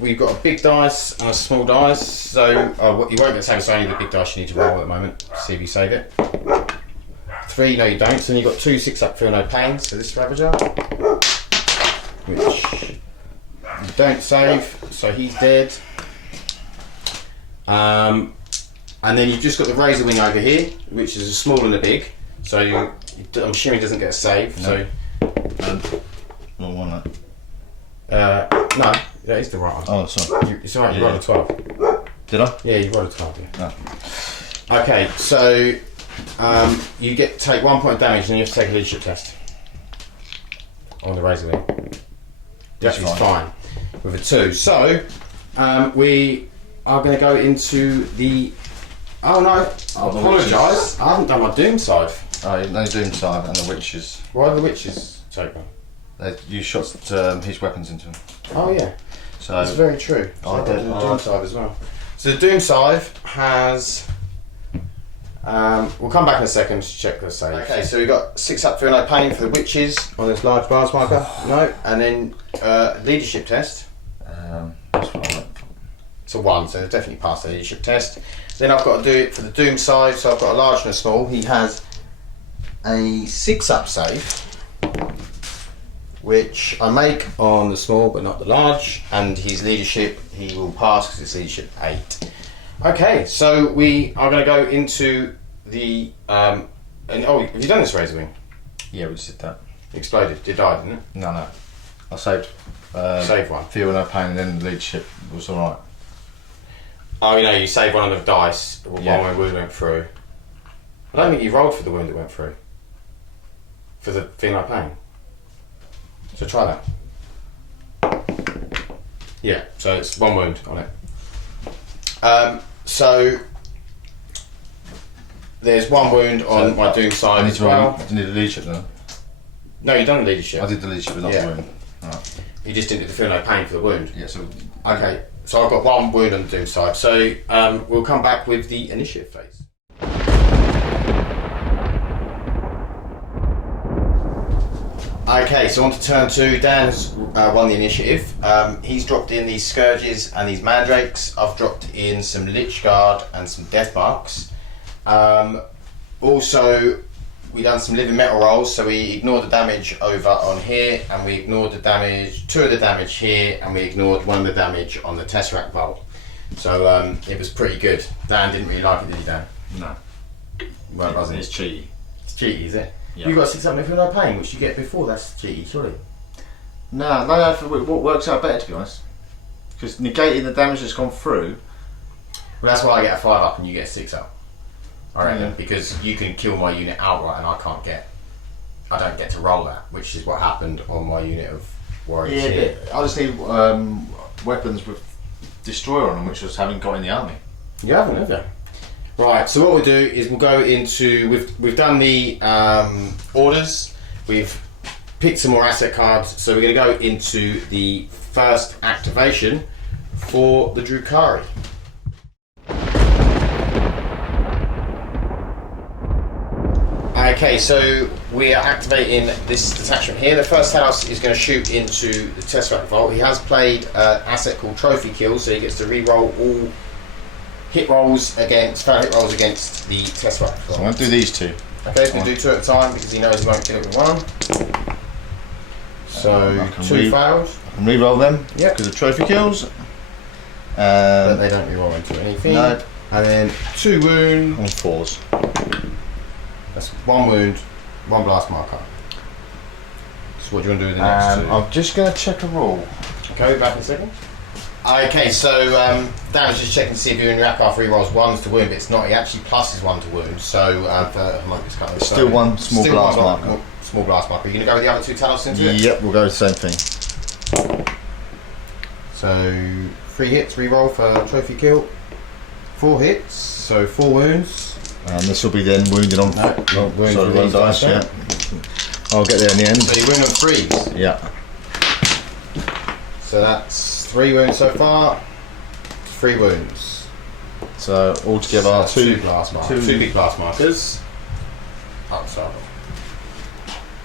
we've got a big dice and a small dice. So you won't get the same as only the big dice you need to roll at the moment. See if you save it. 3, no you don't. So then you've got 2 6 up, feel no pain. So this Ravager, which you don't save, so he's dead. And then you've just got the Razor Wing over here, which is a small and a big. So I'm assuming he doesn't get a save. No. So Wrong one. That. no, that is the right one. Oh, sorry. It's alright. You rolled a 12. Did I? Yeah, you rolled a 12. Yeah. No. Okay, so you take 1 point of damage, and then you have to take a leadership test on the Razor Wing. That's It's fine with a 2. So we are going to go into the. Oh no! I apologise. I haven't done my Doom side. Oh, no Doom side and the witches. Why are the witches take one? You shot his weapons into them. Oh yeah, So that's very true. So I I've did. got the Doom side as well. So the Doom side has. We'll come back in a second to check the save. Okay, so we've got 6 up, feel no pain for the witches on this large blast marker. No, and then leadership test. that's what I went for. It's a 1, so definitely passed the leadership test. Then I've got to do it for the Doom side, so I've got a large and a small. He has a 6 up save, which I make on the small but not the large, and his leadership he will pass because it's leadership 8. Okay, so we are going to go into the. Have you done this razor wing? Yeah, we just did that. It exploded. It died, didn't it? No. I saved. Save one. Fear no pain, and then the leadership was alright. Oh, you saved one of the dice. Yeah. One wound went through. I don't think you rolled for the wound that went through. For the Fear No Pain. So try that. Yeah, so it's one wound on it. So there's one wound on my Doom side as well. I need the leadership then. No, you done the leadership. I did the leadership, but not the wound. Right. You just didn't feel no pain for the wound. Yeah. So. Okay. So I've got one wound on the Doom side. So we'll come back with the initiative phase. Okay, so on to turn 2. Dan has won the initiative. He's dropped in these Scourges and these Mandrakes. I've dropped in some Lich Guard and some Death Marks. Also, we done some living metal rolls, so we ignored the damage over on here, and we ignored the damage, 2 of the damage here, and we ignored 1 of the damage on the Tesseract Vault. So it was pretty good. Dan didn't really like it, did he, Dan? No. Well, it wasn't. It's cheaty. It's cheaty, is it? Yeah. You got 6 up for no pain, which you get before. That's cheaty, surely. No, what works out better, to be honest. Because negating the damage that's gone through. Well, that's why I get a 5 up and you get a 6 up. I reckon, because you can kill my unit outright and I don't get to roll that, which is what happened on my unit of warriors here. I just need weapons with destroyer on them, which I just haven't got in the army. You haven't, have you? Right, so what we'll do is we'll go into, we've done the orders, we've picked some more asset cards, so we're going to go into the first activation for the Drukhari. Okay, so we are activating this detachment here. The first house is going to shoot into the Tesseract Vault. He has played an asset called Trophy Kill, so he gets to re-roll all failed hit rolls against the Tesseract Vault. So I'm going to do these 2. Okay, he's going to do 2 at a time because he knows he won't kill it with 1. So 2 failed. I can re-roll them Yep. because of trophy kills. But they don't re-roll into anything. No. And then 2 wound. On 4s. That's 1 wound, 1 blast marker. So what do you want to do with the next 2? I'm just going to check a rule. Okay, we'll be back in a second. Okay, so Dan was just checking to see if you and Yakar re-rolls 1s to wound, but it's not. He actually pluses 1 to wound, so it's still 1 small blast marker. Small blast marker. Are you going to go with the other 2 Talos into it? Yep, we'll go with the same thing. So 3 hits, re-roll for trophy kill. 4 hits, so 4 wounds. And this will be then wounded on. Wounded dice. Yeah. I'll get there in the end. So you wound on 3s. Yeah. So that's 3 wounds so far. 3 wounds. So altogether, so 2 blast markers. 2 big blast markers. Outside.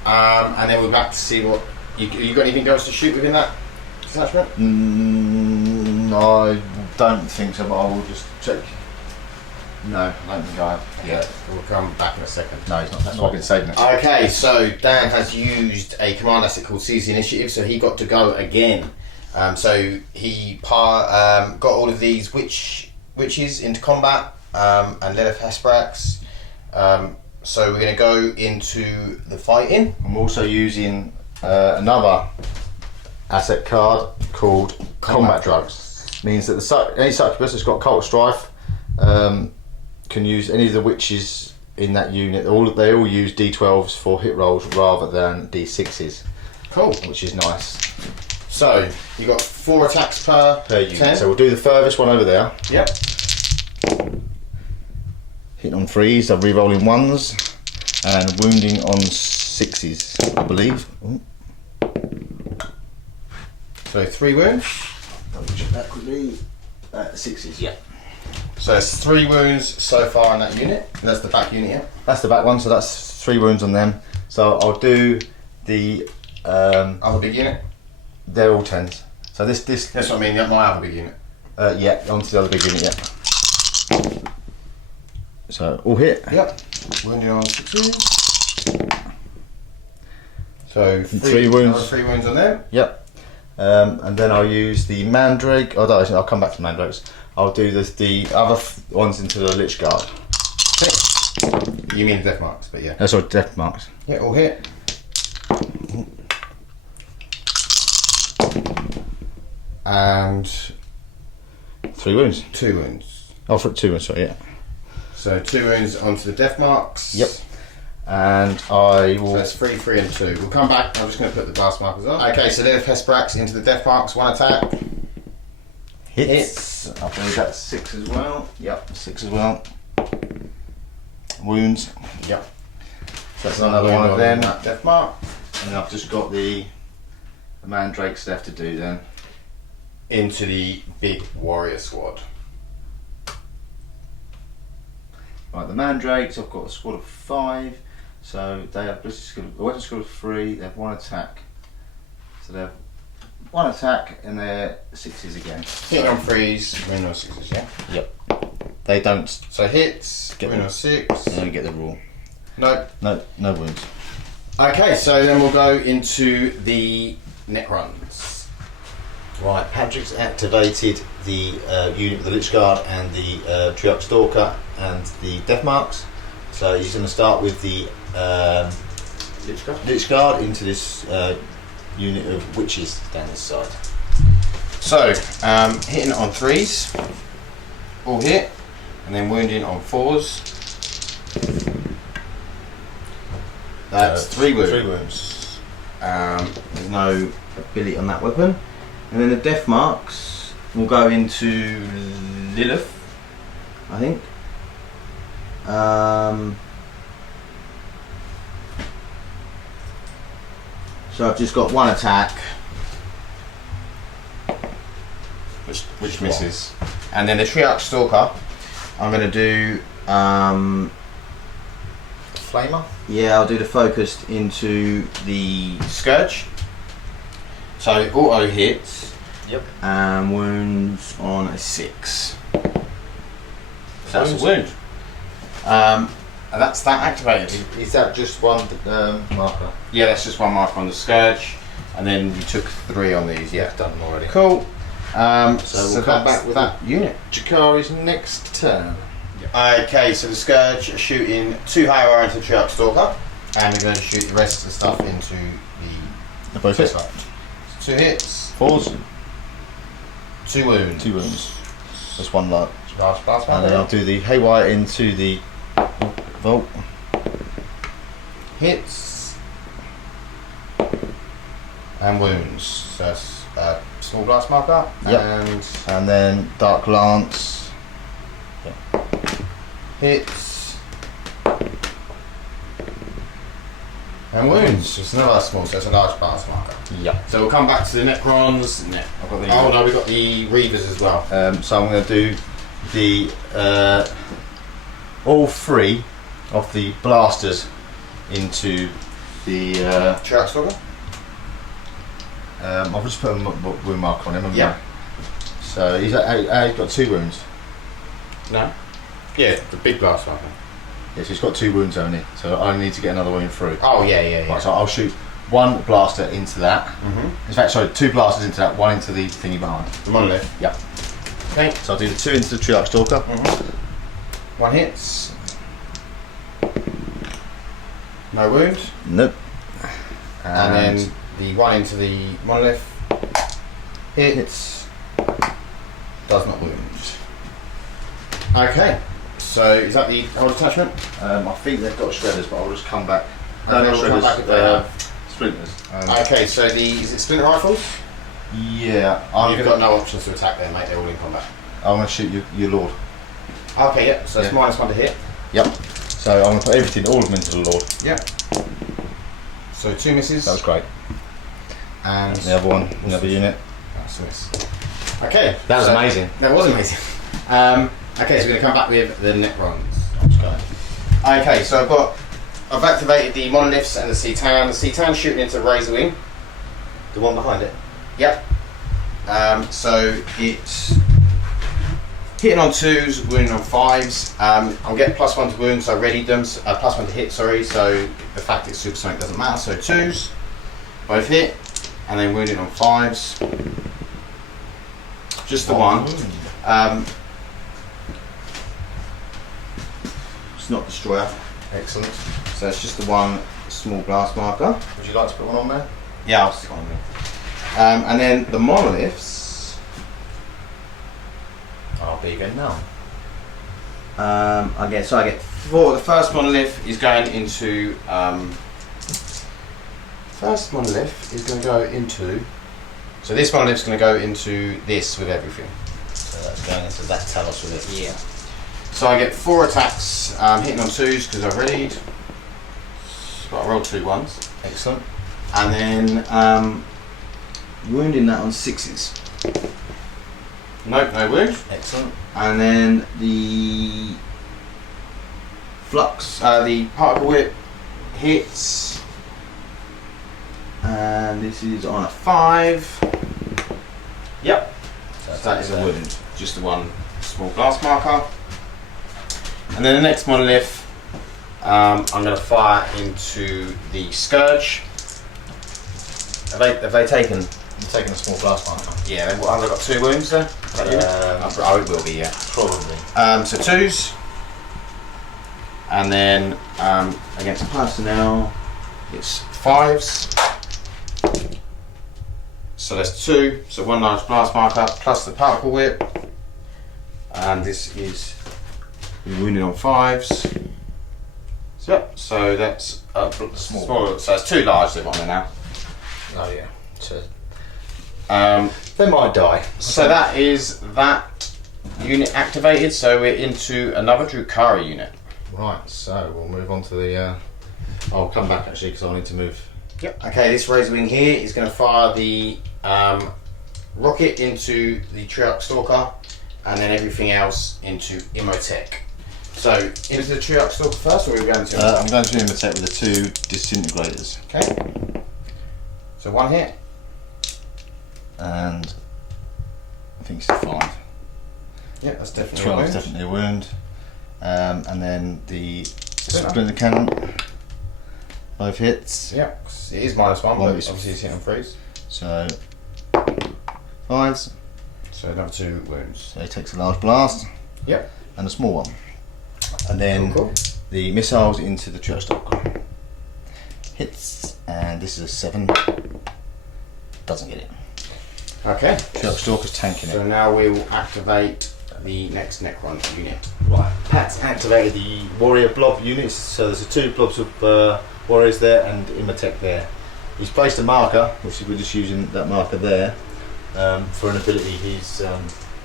And then we're back to see what you got. Anything else to shoot within that detachment? I don't think so, but I will just check. No, I don't think I have. Yeah, we'll come back in a second. No, he's not. That's why I've been saving it. Okay, so Dan has used a command asset called Seize the Initiative, so he got to go again. So he got all of these witches into combat and led of Hesprax. So we're going to go into the fighting. I'm also using another asset card called Combat Drugs. Means that any succubus that's got Cult of Strife can use any of the witches in that unit. They all use D12s for hit rolls rather than D6s. Cool. Which is nice. So you got 4 attacks per unit. 10. So we'll do the furthest one over there. Yep. Hitting on 3s, I'm re-rolling 1s, and wounding on 6s, I believe. Ooh. So 3 wounds. Double check that quickly. 6s, yeah. So it's 3 wounds so far in that unit. That's the back unit, yeah? That's the back one, so that's 3 wounds on them. So I'll do the other big unit? They're all 10s. So this that's what I mean, my other big unit. Yeah, onto the other big unit, yeah. So all hit. Yep. Wounding on 6. So 3 wounds. 3 wounds on them. Yep. And then I'll use the Mandrake. Oh, no, I'll come back to Mandrakes. I'll do the other ones into the Lich Guard. You mean death marks, but yeah. That's all death marks. Yeah, all hit. And 3 wounds. 2 wounds. Oh, for 2 wounds, sorry, yeah. So 2 wounds onto the death marks. Yep. And I will. So it's 3, 3 and 2. We'll come back. I'm just going to put the blast markers on. Okay, so Lilith Hesprax into the death marks. 1 attack. Hits. I believe that's 6 as well. Yep, 6 as well. Wounds. Yep. So that's another one of them. That death mark. And I've just got the mandrakes left to do then. Into the big warrior squad. Right, the mandrakes, I've got a squad of 5. So they have a weapon squad of 3, they have 1 attack. So they have 1 attack and they're 6s again. Hitting on 3s, win on 6s, yeah? Yep. They don't So hits, get win on 6. They don't get the rule. No. No wounds. Okay, so then we'll go into the Necrons. Right, Patrick's activated the unit with the Lich Guard and the Triarch Stalker and the Death Marks. So he's going to start with the Lich Guard into this unit of witches down this side. So, hitting on 3s, all hit, and then wounding on 4s. That's 3 wounds. 3 wounds. There's no ability on that weapon. And then the death marks will go into Lilith, I think. So I've just got 1 attack, Which misses. And then the Triarch Stalker, I'm going to do... Flamer? yeah, I'll do the focused into the Scourge. So auto hits. Yep. and wounds on a 6. So that's a wound. And that's that activated. Is that just 1 marker? Yeah, that's just 1 mark on the Scourge. And then you took 3 on these, yeah. Done them already. Cool. So we'll come back with that unit. Drukhari's next turn. Okay, so the Scourge are shooting 2 higher into Triarch Stalker, and we're going to shoot the rest of the stuff into the Both hit. 2 hits, 4s. 2 wounds. 2 wounds. That's 1 lot. Blast And then I'll do the haywire into the vault. hits and wounds. So that's small blast marker. Yep. And then dark lance. Hits and wounds. It's another small, so it's a large blast marker. Yep. So we'll come back to the Necrons. I've got the. Oh no, we've got the Reavers as well. So I'm going to do the all 3 of the blasters into the. Triarch Stalker. I've just put a wound mark on him. haven't Yeah. I? So he's got 2 wounds. No. Yeah, the big blast marker. Yes, he's got 2 wounds only. So I need to get another wound through. Oh yeah. Right, so I'll shoot 1 blaster into that. In fact, sorry, 2 blasters into that, 1 into the thingy behind. The monolith. Yep. Okay. So I'll do the 2 into the Triarch Stalker. 1 hits. No wound. Nope. And then the 1 into the monolith. Hits. Does not wound. Okay. So is that the whole attachment? I think they've got shredders, but I'll just come back. Okay, No, we'll come back if they have. Splinters. Okay, so is it splinter rifles? Yeah, You've got no options to attack there, mate. They're all in combat. I'm going to shoot your lord. Okay, yeah. So it's Yeah. -1 to hit. Yep. So I'm going to put everything, all of them into the lord. Yeah. So 2 misses. That was great. And The other one, another unit. that's a miss. Okay. That was so- amazing. That was amazing. Okay, so we're going to come back with the Necrons. Okay, so I've activated the monoliths and the Cetan. The Cetan shooting into Razorwing. The one behind it. Yep. So it's hitting on 2s, wounding on 5s. I'm getting +1 to wound, so I readied them. +1 to hit, sorry. So the fact it's supersonic doesn't matter. So 2s, both hit, and then wounding on 5s. Just the 1. It's not destroyer. Excellent. So it's just the one small blast marker. Would you like to put one on there? Yeah, I'll stick on there. And then the monoliths. I'll be again now. I get 4. The first monolith is going into. First monolith is going to go into. So this monolith's going to go into this with everything. So that's going into that Talos with it. Yeah. So I get 4 attacks, hitting on 2s because I read. But I rolled 2 1s. Excellent. And then wounding that on 6s. Nope, no wound. Excellent. And then the flux, the particle whip hits. And this is on a 5. Yep. So that is a wound. Just the one small blast marker. And then the next monolith, I'm going to fire into the Scourge. Have they taken? You're taking a small blast marker. Yeah, have they got 2 wounds there? Oh, it will be, yeah. Probably. So 2s. And then against personnel, it's 5s. So that's 2. So 1 large blast marker plus the particle whip. And this is wounded on 5s. So, yep, so that's small. So it's 2 large they've got on there now. Oh yeah. So, they might die. So that is that unit activated. So we're into another Drukhari unit. Right. So we'll move on to the. I'll come back actually because I need to move. Yep. Okay, this Razor Wing here is going to fire the rocket into the Triarch Stalker, and then everything else into Imhotep. So into the Triarch Stalker first, or are we going to? I'm going to Imhotep with the 2 disintegrators. Okay. So 1 hit. And I think it's a 5. Yeah, that's definitely 12 a is wound. definitely a wound. And then the Splinter Cannon. 5 hits. Yeah, it is -1, but Well, obviously he's hitting on 3s. So 5s. So another 2 wounds. So he takes a large blast. Yep. And a small one. And then Cool. the missiles into the Triarch Stalker. Hits, and this is a 7. Doesn't get it. Okay. Triarch Stalker's tanking So it. now we will activate the next Necron unit. Right, Pat's activated the warrior blob units, so there's 2 blobs of warriors there and Imhotep there. He's placed a marker, which we're just using that marker there for an ability he's.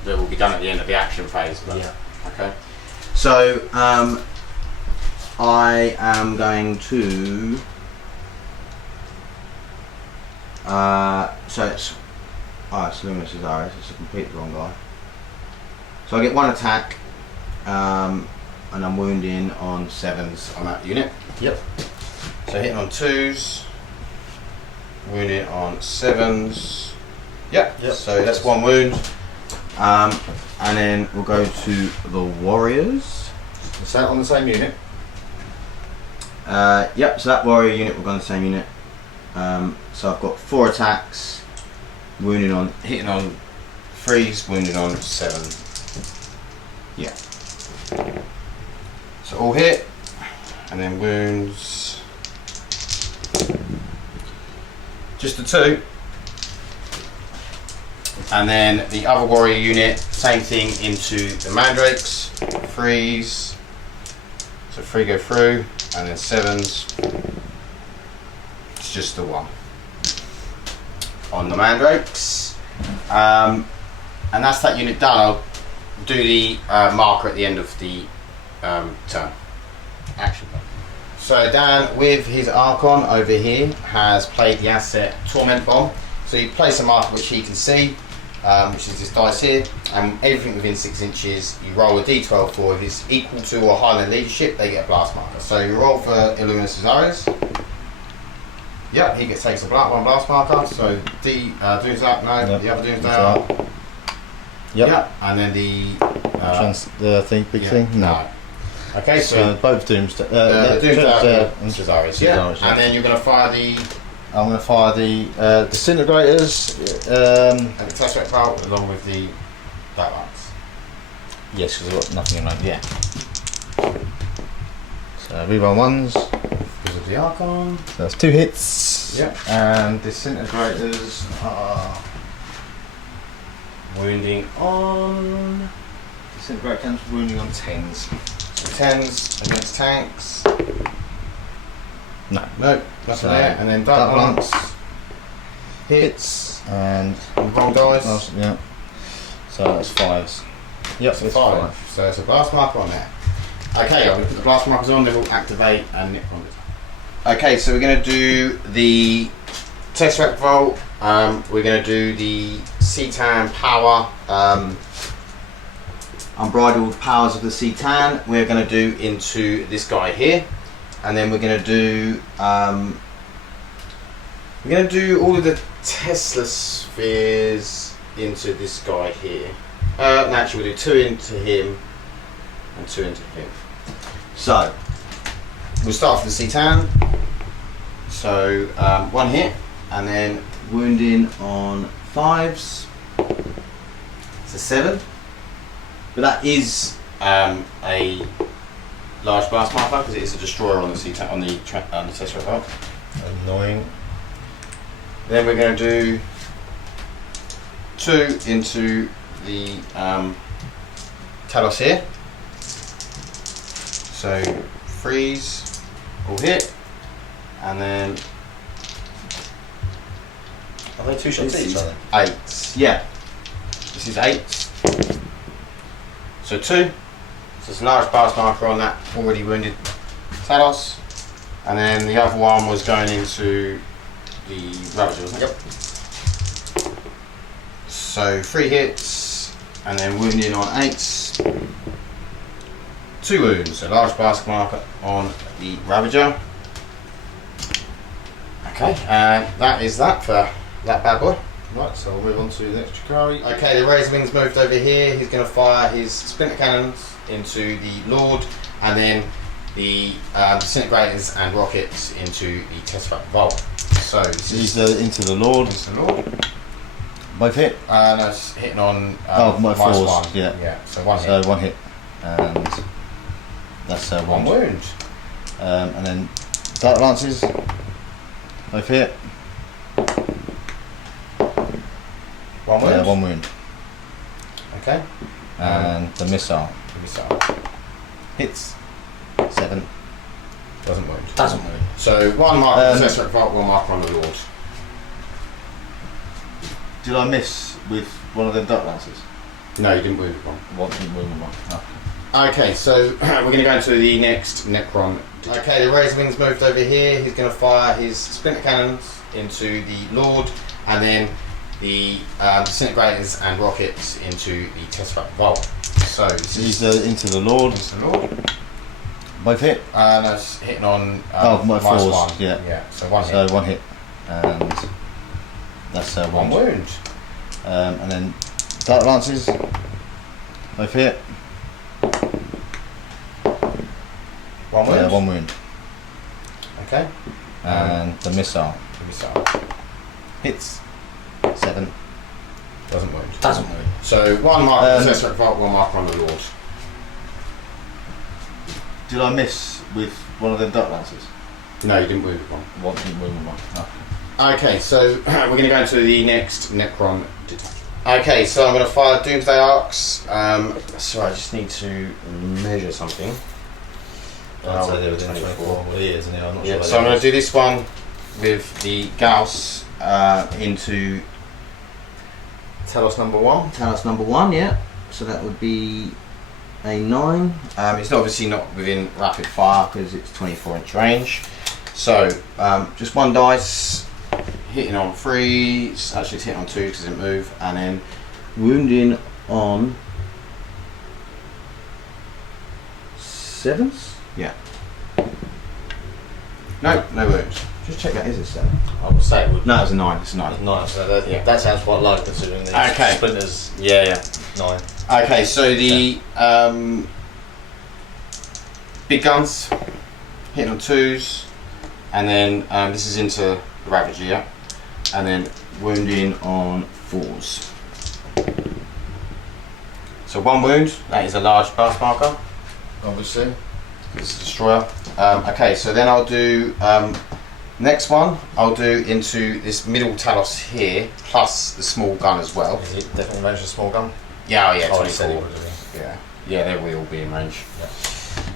That will be done at the end of the action phase. But Yeah. Okay. So I am going to. So it's. Oh, it's Luminous Azaris. It's a completely wrong guy. So I get 1 attack, and I'm wounding on 7s on that unit. Yep. So hitting on 2s, wounding on 7s. Yep. Yep. So that's 1 wound. And then we'll go to the Warriors. Is that on the same unit? Yep. So that Warrior unit will go on the same unit. So I've got 4 attacks, hitting on 3s, wounding on 7. Yeah. So all hit, and then wounds. Just the 2. And then the other warrior unit, same thing into the mandrakes, 3s. So 3 go through, and then 7s. It's just the 1 on the mandrakes. And that's that unit done. I'll do the marker at the end of the turn. Action. So Dan, with his Archon over here, has played the asset Torment Bomb. So you place a marker which he can see, which is this dice here, and everything within 6 inches, you roll a d12 for. If it's equal to or higher than leadership, they get a blast marker. So you roll for Illuminous Azaris. Yep, he takes a 1 blast marker. So Doom's up, no, Yep. the other Doom's out. Yep. Yep, and then the The thing, big thing? No. Okay, so both Dooms. the Doom's out and Azaris, yeah. Azaris, yeah. And then you're going to fire the I'm going to fire the disintegrators. and the Tesseract bolt along with the Battlance. Yes, because I've got nothing in my. Yeah. So reroll ones. Because of the Archon. So that's 2 hits. Yep. And disintegrators are Wounding on. disintegrator wounding on 10s. So 10s against tanks. No. Nope, nothing So, there. And then Dark Dark Lance. Lance. Hits. And Roll dice. yeah. So that's 5s. Yep, So it's 5. So it's a blast marker on there. Okay, I'm going to put the blast markers on, then we'll activate and Necron. Okay, so we're going to do the Tesseract Vault. We're going to do the Cetan Power. Unbridled powers of the Cetan. We're going to do into this guy here. And then we're going to do all of the Tesla spheres into this guy here. No, actually we'll do 2 into him and 2 into him. So we'll start with the Cetan. So 1 hit and then wounding on 5s. It's a 7. But that is a large blast marker because it is a destroyer on the Cetan on the Tesseract Vault. Annoying. Then we're going to do 2 into the Talos here. So freeze, all hit, and then Are they 2 shots this each? is 8. Yeah, this is 8. So 2. So it's a large blast marker on that already wounded Talos, and then the other one was going into the Ravager, wasn't it? Yep. So 3 hits, and then wounding on 8s. 2 wounds, so large blast marker on the Ravager. Okay, that is that for that bad boy. Right, so we'll move on to the next Drukhari. Okay, the Razor Wing's moved over here. He's going to fire his splinter cannons into the Lord, and then the disintegrators and rockets into the Tesseract Vault. So this is These are into the Lord. the Lord. Both hit. No, it's hitting on My minus 4s. 1. Yeah. So 1 hit. So 1 hit. And that's 1 1 wound. And then Dark Lances. Both hit. 1 wound. 1 wound. Okay. And the missile Missile. hits 7. Doesn't wound. Doesn't wound. So 1 mark on the Tesseract Vault, 1 mark on the Lord. Did I miss with one of them Dark Lances? No, you didn't wound one. What didn't wound one? Oh. Okay, so we're going to go into the next Necron. Okay, the Razor Wing's moved over here. He's going to fire his splinter cannons into the Lord, and then the disintegrators and rockets into the Tesseract Vault. So this is These are into the Lord. the Lord. Both hit. No, it's hitting on My minus 4s. 1. Yeah. So 1 So hit. 1 hit. And that's 1 1 wound. And then Dark Lances. Both hit. 1 wound. 1 wound. Okay. And the missile Missile. hits 7. Doesn't wound. Doesn't wound. So 1 mark on the Tesseract Vault, 1 mark on the Lord. Did I miss with one of them Dark Lances? No, you didn't wound one. What didn't wound one? Oh. Okay, so we're going to go into the next Necron detachment. Okay, so I'm going to fire Doomsday Arcs. Sorry, I just need to measure something. I'd say they were doing 24. 24 years, and I'm not Yeah, sure. so I'm going to do this one with the Gauss into Talos number 1. Talos number 1, yeah. So that would be a 9. It's obviously not within rapid fire because it's 24-inch range. So just 1 dice, hitting on 3. Actually, it's hitting on 2 because it didn't move, and then wounding on 7s. Yeah. No wounds. Just check that is a 7. I would say it would. No, it's a 9. It's a 9. Nice. So that, Yeah. that sounds quite low considering the Okay. splinters Yeah. 9. Okay, so the big guns hitting on 2s, and then this is into the Ravager, yeah? And then wounding on 4s. So 1 wound, that is a large blast marker, obviously, it's a destroyer. Okay, so then I'll do next one. I'll do into this middle Talos here, plus the small gun as well. Is it definitely range a small gun? Yeah, oh yeah, Oh, he said he 24. would have Yeah, yeah, they will all be in range. Yeah.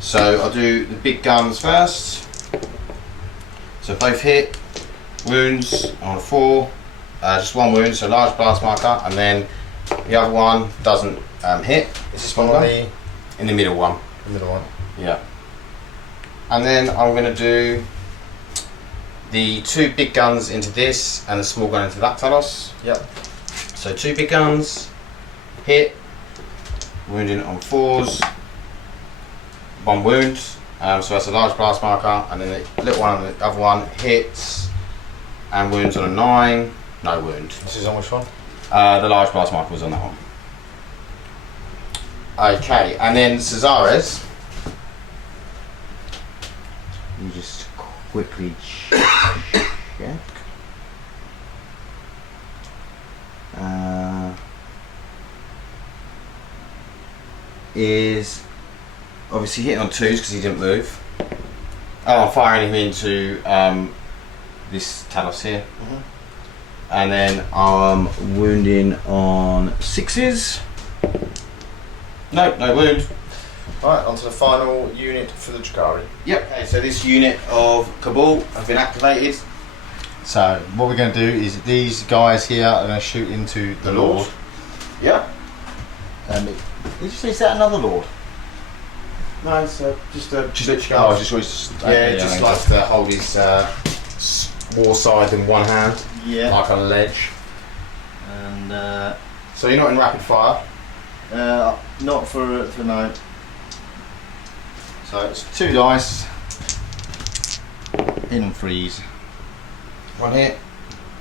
So I'll do the big guns first. So both hit, wounds on a 4, just one wound, so large blast marker, and then the other one doesn't hit. Is this one on the in the middle one? middle one? Yeah. And then I'm going to do the 2 big guns into this and the small gun into that Talos. Yep. So 2 big guns, hit, wounding on 4s, 1 wound, so that's a large blast marker, and then the little one and the other one hits and wounds on a 9, no wound. This is on which one? The large blast marker was on that one. Okay, and then Cesares. Let me just quickly check. Is obviously hitting on 2s because he didn't move. Oh, I'm firing him into this Talos here. And then I'm wounding on 6s. Nope, no wound. Right, on to the final unit for the Drukhari. Yep. Okay, so this unit of Cabal have been activated. So what we're going to do is these guys here are going to shoot into the Lord. Yep. Did you say is that another Lord? No, it's just a glitch Oh, gun. just Yeah, just likes to hold his war side in one hand, yeah. like on a ledge. And So you're not in rapid fire. not for no. So it's 2 dice. In and freeze. 1 hit,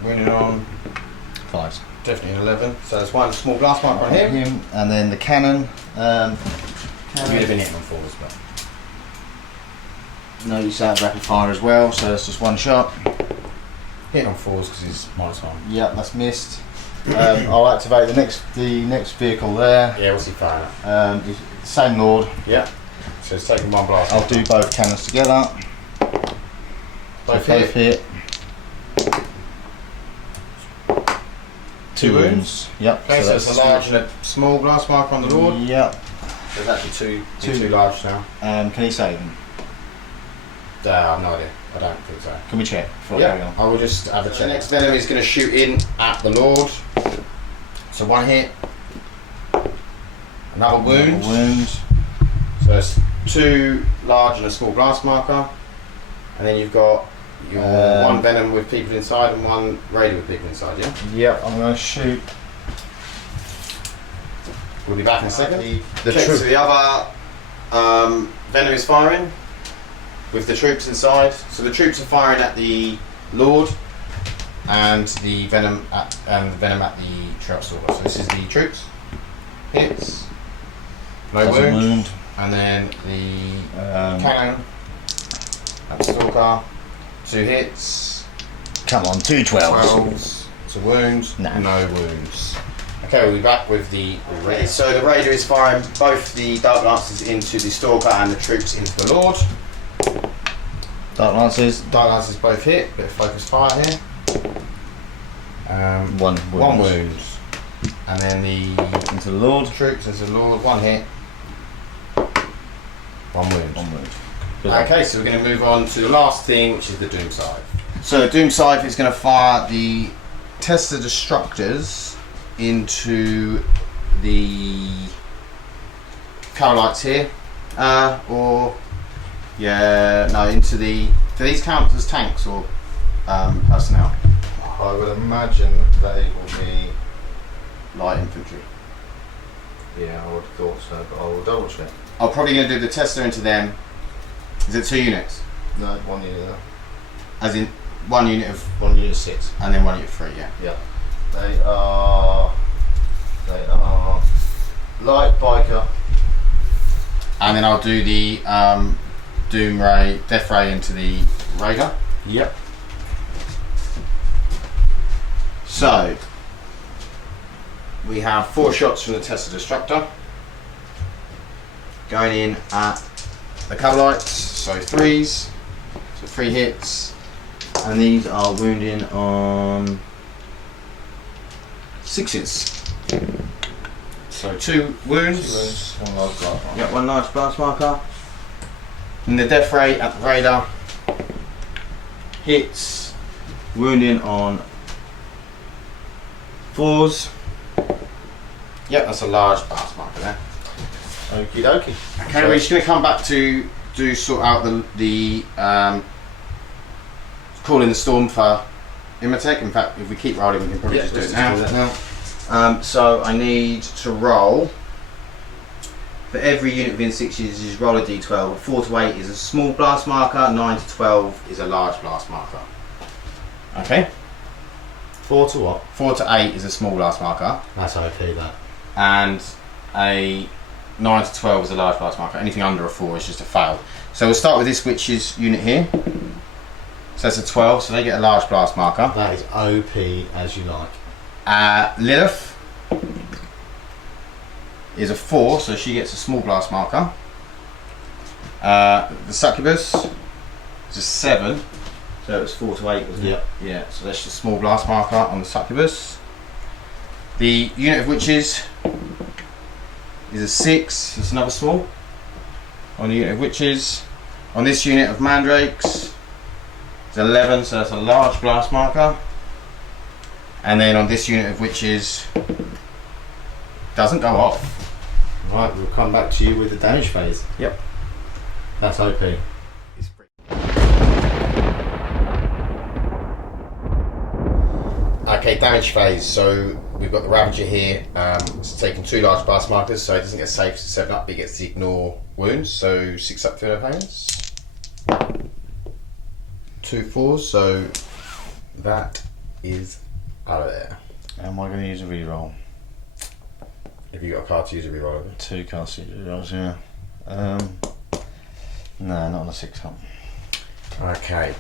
wounded on 5s. definitely an 11. So there's 1 small blast marker on him. And then the cannon. You'd have been hitting on 4s, but No, you say rapid fire as well, so it's just 1 shot. hitting on 4s because he's -1. Yep, that's missed. I'll activate the next vehicle there. Yeah, what's he firing at? It's the same Lord. Yeah. So it's taking 1 blast. I'll do both cannons together. Both So hit. hit. 2 wounds. Yep. Okay, so that's it's a large and a small blast marker on the Lord. Yep. There's actually Two. two large now. Can you save them? I have no idea. I don't think so. Can we check? before we go Yeah, on? I will just have a check. The next venom is going to shoot in at the Lord. So 1 hit. Another wound. Wound. So it's 2 large and a small blast marker. And then you've got your 1 venom with people inside and 1 raider with people inside, yeah? Yep, I'm going to shoot. We'll be back in a second. The Okay, troop. so the other venom is firing with the troops inside. So the troops are firing at the Lord and the venom at the Trout Stalker. So this is the troops. Hits. No Doesn't wound. wound. And then the Cannon. cannon at the Stalker. 2 hits. Come on, 2 12s. 12s. It's a wound. No. No wounds. Okay, we'll be back with the Raider. So the Raider is firing both the Dark Lances into the Stalker and the troops into the Lord. Dark Lances. Dark Lances both hit, bit of focused fire here. 1 wound. 1 wound. And then the Into the Lord. troops into the Lord, 1 hit. 1 wound. 1 wound. Okay, so we're going to move on to the last thing, which is the Doom Scythe. So Doom Scythe is going to fire the Tester Destructors into the Cowlights here, into the. Do these count as tanks or personnel? I would imagine they will be. Light infantry. Yeah, I would have thought so, but I will double check. I'm probably going to do the Tester into them. Is it 2 units? No, 1 unit there. As in 1 unit of 1 unit 6. and then 1 unit of 3, yeah. Yeah. They are light biker. And then I'll do the Doom Ray, Death Ray into the Raider. Yep. So we have 4 shots from the Tester Destructor going in at the Cowlights. so 3s, so 3 hits, and these are wounding on 6s. So 2 wounds. One large blast marker. Yep, 1 large blast marker. And the death rate at the radar hits, wounding on 4s. Yep, that's a large blast marker there. Okie dokie. Okay, we're just going to come back to sort out the calling the storm for Imatech. In fact, if we keep rolling, we can probably just do it now. So I need to roll. For every unit within 6 units, just roll a d12. 4 to 8 is a small blast marker. 9 to 12 is a large blast marker. Okay. 4 to what? 4 to 8 is a small blast marker. That's OP, that. And a 9 to 12 is a large blast marker. Anything under a 4 is just a fail. So we'll start with this witch's unit here. So that's a 12, so they get a large blast marker. That is OP as you like. Lilith is a 4, so she gets a small blast marker. The succubus is a 7, so it was 4 to 8, wasn't it? Yeah, so that's just a small blast marker on the succubus. The unit of witches is a 6, it's another small on the unit of witches. On this unit of mandrakes, it's 11, so that's a large blast marker. And then on this unit of witches, doesn't go off. Right, we'll come back to you with the damage phase. Yep. That's OP. Okay, damage phase. So we've got the Ravager here. It's taking 2 large blast markers, so it doesn't get safe to 7 up, but it gets to ignore wounds. So 6 up for pains. 2 4s, so that is out of there. Am I going to use a reroll? Have you got a card to use a reroll? 2 cards to use rerolls, yeah. No, not on a 6 up. Okay.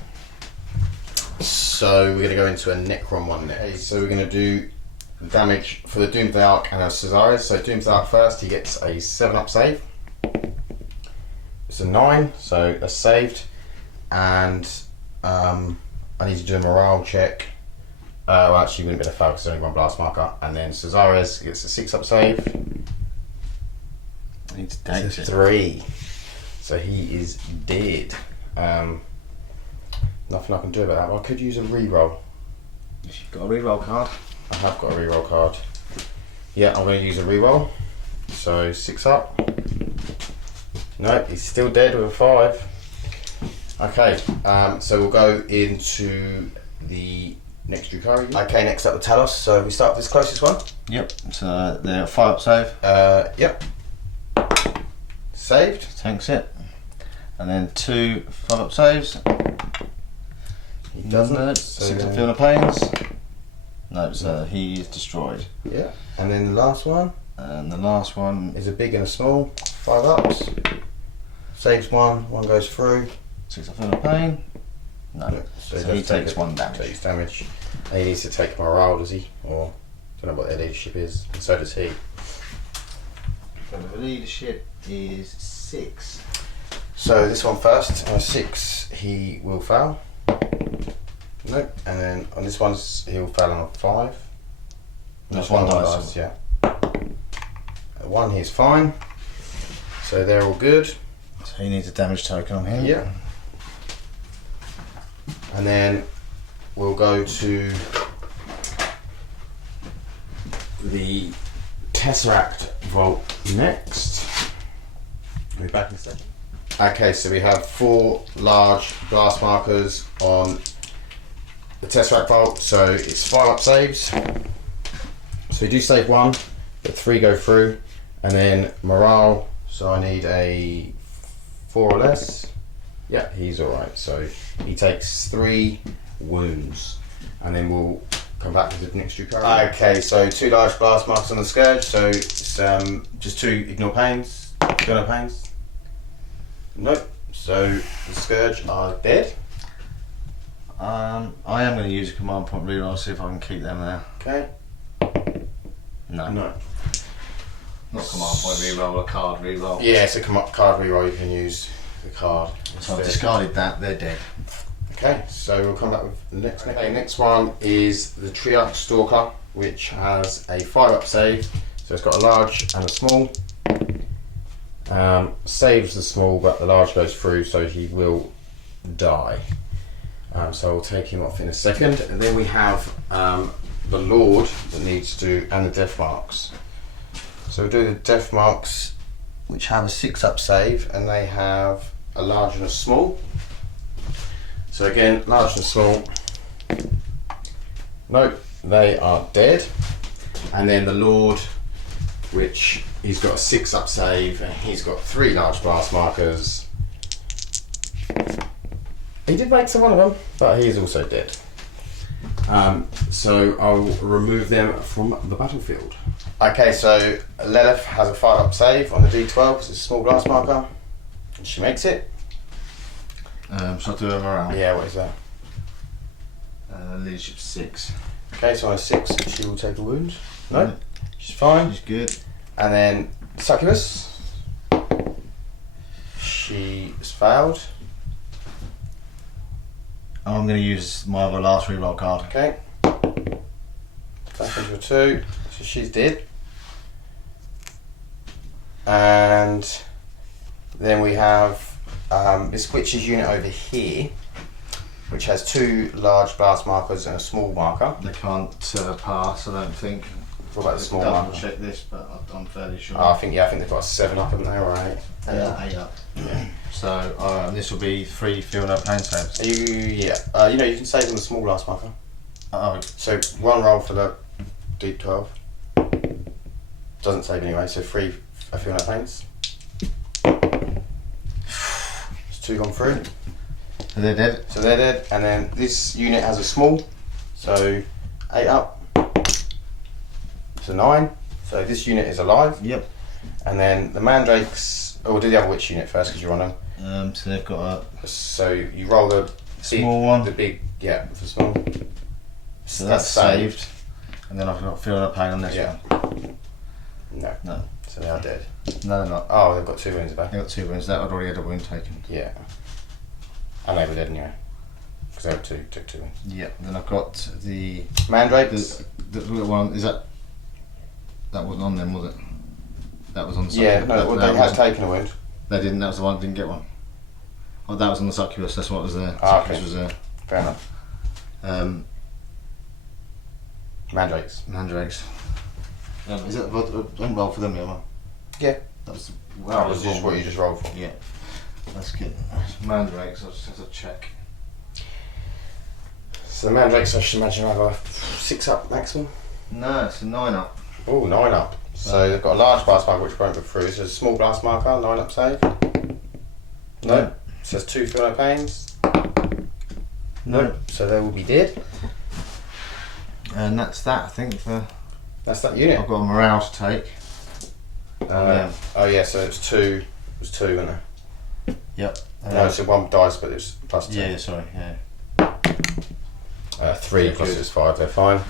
So we're going to go into a Necron one next. Okay, so we're going to do damage for the Doom of the Ark and our Caesaris. So Doom of the Ark first, he gets a 7 up save. It's a 9, so that's saved. And I need to do a morale check. Well, actually, wouldn't be a fail because there's only 1 blast marker. And then Caesaris gets a 6 up save. I need to date It's a it. 3. So he is dead. Nothing I can do about that. Well, I could use a reroll. You've got a reroll card. I have got a reroll card. Yeah, I'm going to use a reroll. So 6 up. Nope, he's still dead with a 5. Okay, so we'll go into the next Drukhari. Okay, next up the Talos. So we start with this closest one. Yep, so they're 5 up save. Yep. Saved. Tanks it. And then 2 5 up saves. He doesn't. 6 up feeling of pains. No, so he is destroyed. Yeah. And then the last one And the last one is a big and a small. 5 ups. Saves 1. 1 goes through. 6 up feeling of pain. No, so he does takes take 1 damage. Takes damage. And he needs to take morale, does he? Or don't know what their leadership is. And so does he. So the leadership is 6. So this one first, on a 6 he will fail. Nope. And then on this one he'll fail on a 5. That's one 1 dice. dice, yeah. 1 he's fine. So they're all good. So he needs a damage token on him. Yeah. And then we'll go to the Tesseract Vault next. We'll be back in a second. Okay, so we have 4 large blast markers on the Tesseract Vault, so it's 5 up saves. So we do save 1, but 3 go through, and then morale, so I need a 4 or less. Yeah, he's alright, so he takes 3 wounds, and then we'll come back to the next Drukhari. Okay, so 2 large blast marks on the Scourge, so it's just 2 ignore pains, ignore pains. Nope, so the Scourge are dead. I am going to use a command point reroll, see if I can keep them there. Okay. No. No. Not command point reroll, a card reroll. Yeah, it's a card reroll you can use. the card. So I've discarded that, they're dead. Okay, so we'll come back with the next. Okay, next one is the Triarch Stalker, which has a 5-up save. So it's got a large and a small. Saves the small, but the large goes through, so he will die. So we'll take him off in a second. And then we have the Lord that needs to do, and the Death Marks. So we'll do the Death Marks, which have a 6-up save, and they have a large and a small. So again, large and small. Nope, they are dead. And then the Lord, which he's got a 6-up save, and he's got 3 large blast markers. He did make some one of them, but he's also dead. So I'll remove them from the battlefield. Okay, so Lilith has a 5-up save on the D12 because it's a small blast marker. And she makes it. So I'll do a morale. Yeah, what is that? Leadership 6. Okay, so on a 6, she will take a wound. No, she's fine. She's good. And then Succubus. She's failed. I'm going to use my other last reroll card. Okay. Back into a 2. So she's dead. And then we have this Witch's unit over here, which has 2 large blast markers and a small marker. They can't pass, I don't think. What about the small Double marker? check this, but I'm fairly sure. Oh, I think they've got a 7-up, haven't they, or 8? 8-up. Yeah. So this will be 3 field up pain saves. You can save on the small blast marker. Oh, So 1 roll for the deep 12. Doesn't save anyway, so 3 field up pains. It's 2 gone through. so they're dead. So they're dead, and then this unit has a small, so 8 up. So 9. So this unit is alive. Yep. And then the Mandrakes. Oh, we'll do the other witch unit first because you're on them. So they've got So you roll the small big, one. The big, yeah, for small. So that's saved. And then I've got field up pain on this Yeah. one. No. So they are dead. No, they're not. Oh, they've got 2 wounds back. They've got 2 wounds. That had already had a wound taken. Yeah. And they were dead anyway. Because they took 2 wounds. Yeah. Then I've got the Mandrakes. the little one. Is that wasn't on them, was it? That was on the Yeah, succubus. no, they had taken a wound. They didn't. That was the one that didn't get one. Oh, that was on the succubus. That's what was there. Ah, Succubus okay. was there. Fair enough. Mandrakes. Mandrakes. Is that I didn't roll for them, yeah? Yeah. That was That was just what you just rolled for. Yeah. That's good. Mandrakes. I'll just have to check. So the Mandrakes, I should imagine, have a 6-up maximum. No, it's a 9-up. Oh, 9-up. So they've got a large blast marker which won't go through. So a small blast marker, 9-up save. No. Says 2 field up pains. No. So they will be dead. And that's that, I think. That's that unit. I've got a morale to take. Oh yeah, so it's 2. It was 2, wasn't it? Yep. No, so 1 dice, but it was plus 2. Yeah, sorry, yeah. 3 plus it was 5. They're fine.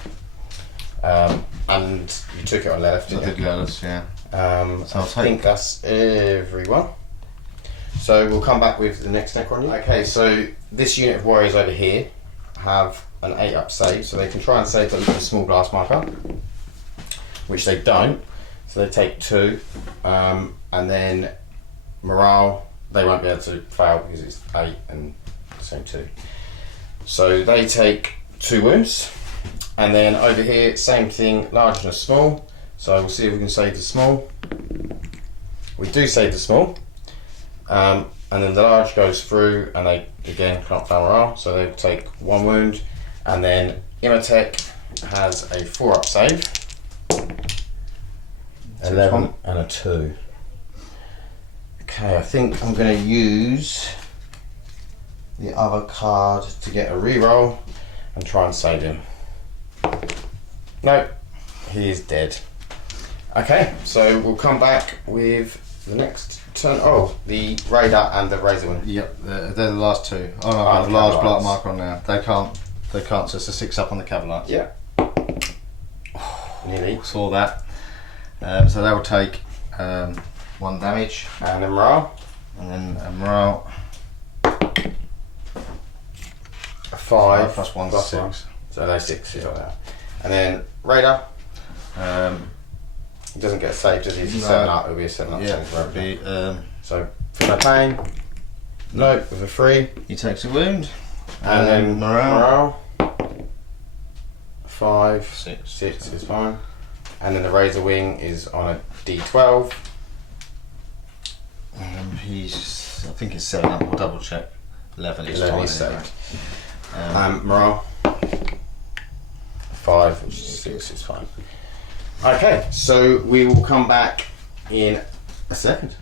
And you took it on left, I didn't did you? Lelis, yeah. So I think that's everyone. So we'll come back with the next Necron unit. Okay, so this unit of warriors over here have an 8-up save, so they can try and save the small blast marker, which they don't. So they take 2, and then morale they won't be able to fail because it's 8 and the same 2. So they take 2 wounds. And then over here, same thing, large and a small. So we'll see if we can save the small. We do save the small. And then the large goes through and they, again, can't fail morale. So they take 1 wound. And then Imhotep has a 4-up save. 11 and a 2. Okay, I think I'm going to use the other card to get a reroll and try and save him. No, he is dead. Okay, so we'll come back with the next turn. Oh, the Raider and the Razor one. Yep, they're the last 2. Oh no, I've got a large black marker on there. They can't, so it's a 6-up on the Cavalites. Yeah. Nearly. Saw that. So they will take 1 damage. And then morale. And then a morale. A 5 plus 1 plus 6. 1. So those 6 is like that. And then radar. He doesn't get saved, does he? If he's No. 7 up, it'll be a 7 up. Yeah, same for that'd be, so for no pain. No, with a 3. he takes a wound. And then morale. 5, 6 is fine. And then the razor wing is on a D12. He's, I think it's 7 up. We'll double check. 11 is 11 fine. is 7. Anyway. Morale 5, which is 6 is fine. Okay, so we will come back in a second.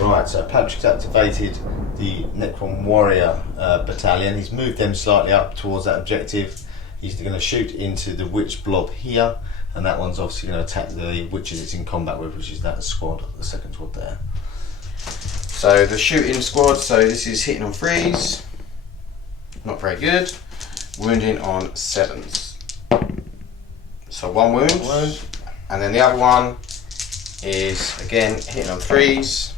Right, so Patrick's activated the Necron Warrior battalion. He's moved them slightly up towards that objective. He's going to shoot into the witch blob here, and that one's obviously going to attack the witches it's in combat with, which is that squad, the second squad there. So the shooting squad, so this is hitting on 3s, not very good. Wounding on 7s. So 1 wound. And then the other one is again hitting on 3s.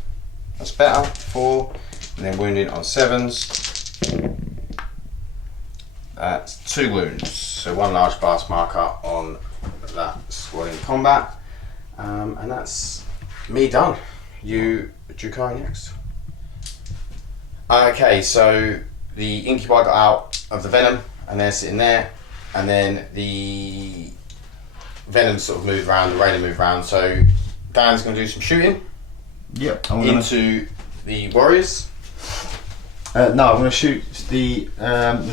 That's better. 4, and then wounding on 7s. That's 2 wounds. So 1 large blast marker on that squad in combat, and that's me done. You, Drukhari next. Okay, so the incubi got out of the venom, and they're sitting there, and then the venom sort of moved around, the radar moved around. So Dan's going to do some shooting. Yep. Into the warriors. No, I'm going to shoot the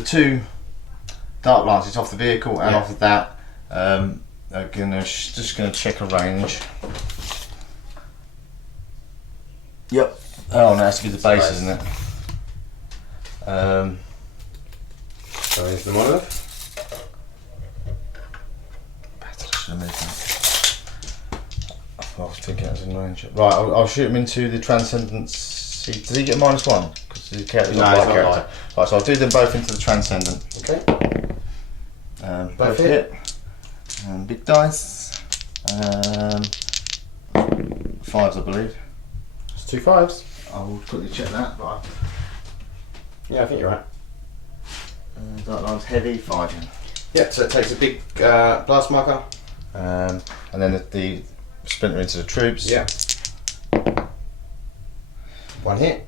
2 dark lances off the vehicle and off of that. I'm just going to check a range. Yep. Oh, no, that's to be the base, isn't it? So into the monolith. Should have moved that. I was thinking it was in range. Right, I'll shoot him into the Transcendence. Does he get -1? Because he's not he's a not light character. light. Right, so I'll do them both into the Transcendent. Okay. Both hit. Big dice. 5s, I believe. It's 2 5s. I'll quickly check that. But Yeah, I think you're right. Dark Line's heavy, 5. Yeah, so it takes a big blast marker. And then the splinter into the troops. Yeah. 1 hit.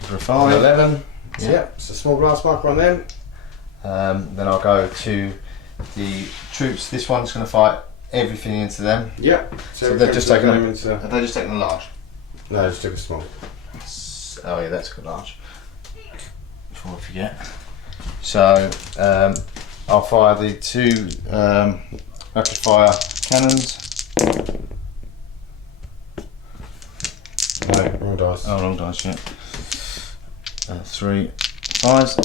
For a 5. 11. Yeah. Yep, it's a small blast marker on them. Then I'll go to the troops. This one's going to fight everything into them. Yep. So they're just taking them them into. Have they just taken a large? No, just took a small. Oh yeah, that's good large. Before I forget. So I'll fire the 2 rapid fire cannons. No, wrong dice. Oh, wrong dice, yeah. 3 5s.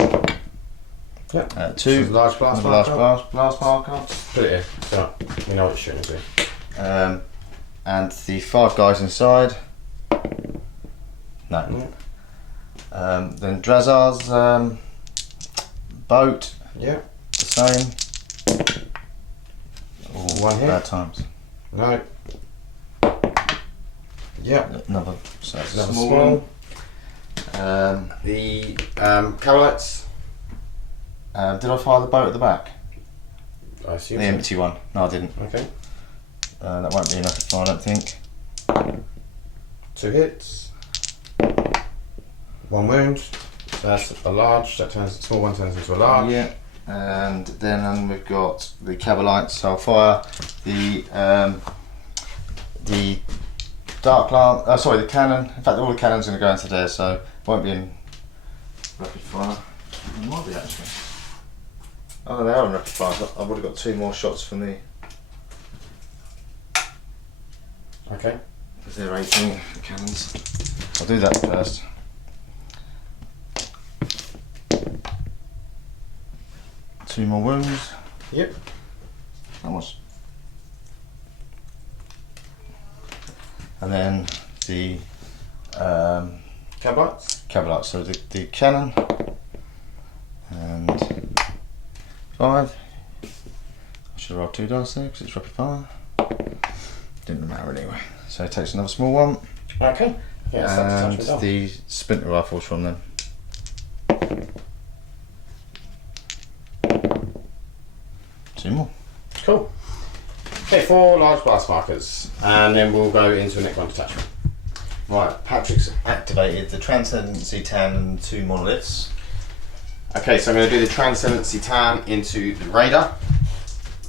Yep. 2 Large blast another marker. blast marker. Put it here. So we know what it's shooting to. And the 5 guys inside. No. Then Drazar's boat. Yeah. The same. Oh, 1 hit. bad times. No. Yep. Another. So it's a Another small small. one. The cavalites. Did I fire the boat at the back? I assume The so. empty one. No, I didn't. Okay. That won't be enough to fire, I don't think. 2 hits. 1 wound. So that's a large. That turns small one turns into a large. Yeah. And then we've got the Cabalites. So I'll fire the dark lance. Sorry, the cannon. In fact, all the cannons are going to go into there, so it won't be in rapid fire. It might be actually. Oh, they are in rapid fire. I would have got 2 more shots from the. Okay. Because they're 18 cannons. I'll do that first. Two more wounds. Yep. That was. And then the Cavalites. Cavalites. So the cannon. And 5. I should have rolled 2 dice there because it's rapid fire. Didn't matter anyway. So it takes another small one. Okay. Yeah, and the splinter rifles from them. 2 more. Cool. Okay, 4 large blast markers, and then we'll go into a Necron detachment. Right, Patrick's Activated the Transcendency Tan and 2 monoliths. Okay, so I'm going to do the Transcendency Tan into the Raider.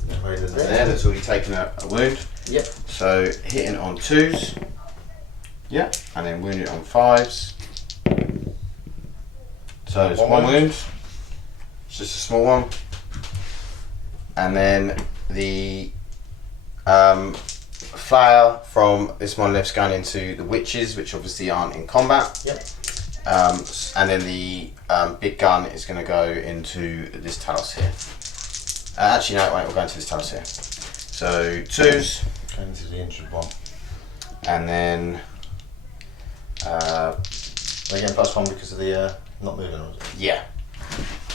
There, that's already taken a wound. Yep. So hitting on 2s. Yep. And then wounding on 5s. So it's one wound. It's just a small one. And then the flare from this monolith's going into the witches, which obviously aren't in combat. Yep. And then the big gun is going to go into this Talos here. Actually, no, it won't. We'll go into this Talos here. So 2s. Going into the injured one. And then They're getting +1 because of the not moving. yeah.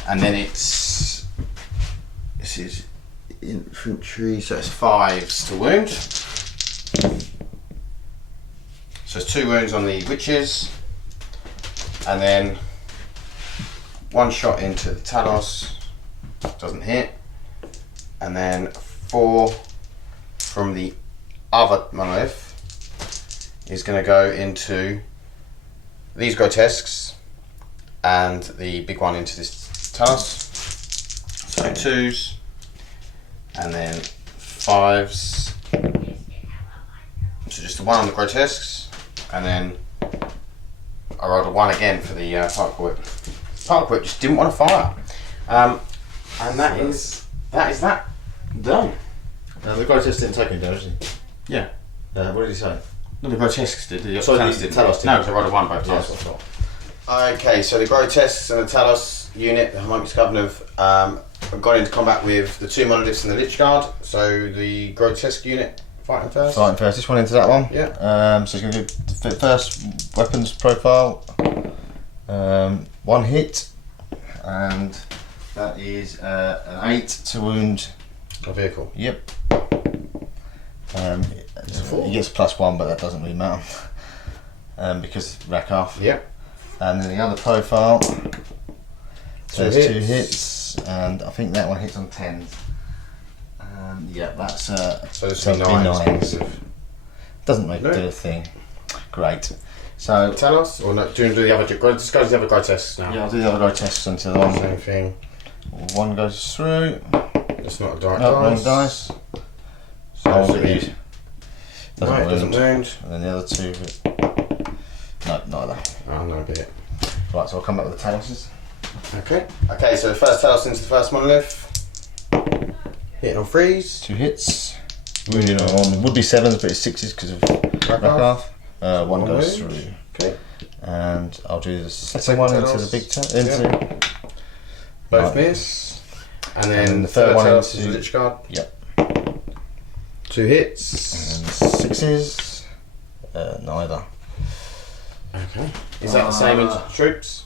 And then this is infantry, so it's 5s to wound. So it's 2 wounds on the witches, and then 1 shot into the Talos, doesn't hit, and then 4 from the other monolith is going to go into these grotesques and the big one into this Talos. So 2s and then 5s. So just the 1 on the grotesques, and then I rolled a 1 again for the particle whip. Particle whip just didn't want to fire, and that is that done. The grotesque didn't take any damage, did he? Yeah. What did he say? No, the grotesques did. The Sorry, Talos the didn't. Talos did. No, because I rolled a 1 both Yeah, times. that's what I thought. Okay, so the grotesques and the Talos unit, the Harmonious Coven, have gone into combat with the 2 monoliths and the Lich Guard. So the grotesque unit fighting first. Fighting first. This one into that one. Yeah. So he's going to do the first weapons profile. 1 hit, and that is an 8 to wound. A vehicle. Yep. It's a 4. He gets +1, but that doesn't really matter because rack off. Yep. And then the other profile. So there's 2 hits. hits, and I think that one hits on 10s. Yeah, that's So this so will be it'll 9s. doesn't make No. do a thing. Great. So Talos, or no? Do the other? Just go to the other grotesques now. yeah, I'll do the other grotesques until the one. Same thing. 1 goes through. It's not a dark No, wrong dice. dice. So Oh, I'll so use. Right, doesn't wound. And then the other 2. No, neither. Oh no, bit. Right, so I'll come back with the Taloses. Okay. Okay, so the first Talos into the first monolith. Hitting on 3s. 2 hits. Wounded on would be 7s, but it's 6s because of Rack Rack. 1 goes wound. through. Okay. And I'll do the second Second one into Talos. the big into Both Right. miss. And then And the third one Talos is into- the Lich Guard. Yep. 2 hits. And 6s. Neither. Okay. Is that the same as troops?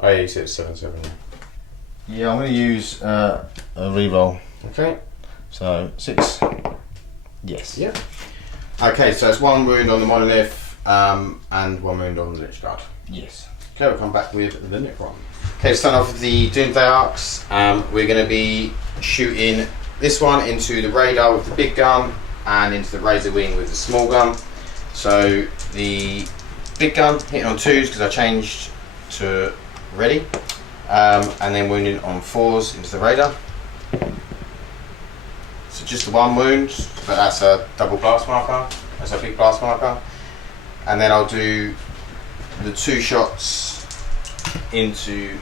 Oh yeah, you said 7/7. Yeah, I'm going to use a reroll. Okay. So 6. Yes. Yeah. Okay, so it's 1 wound on the monolith, and 1 wound on the Lich Guard. Yes. Okay, we'll come back with the Necron. Okay, starting off with the Doomsday Arcs, we're going to be shooting this one into the radar with the big gun and into the Razor Wing with the small gun. So the big gun hitting on 2s because I changed to ready, and then wounding on 4s into the radar. So just the 1 wound, but that's a double blast marker, that's a big blast marker. And then I'll do the 2 shots into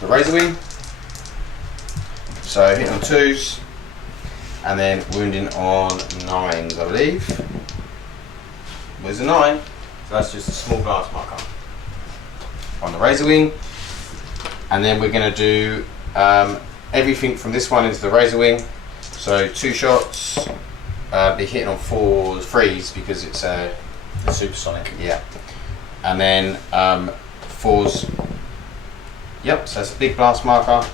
the Razor Wing. So hitting on 2s and then wounding on 9s, I believe. Where's the 9? So that's just a small blast marker on the Razor Wing. And then we're going to do everything from this one into the Razor Wing. So 2 shots, be hitting on 3s because it's a Supersonic. yeah. And then 4s Yep, so it's a big blast marker,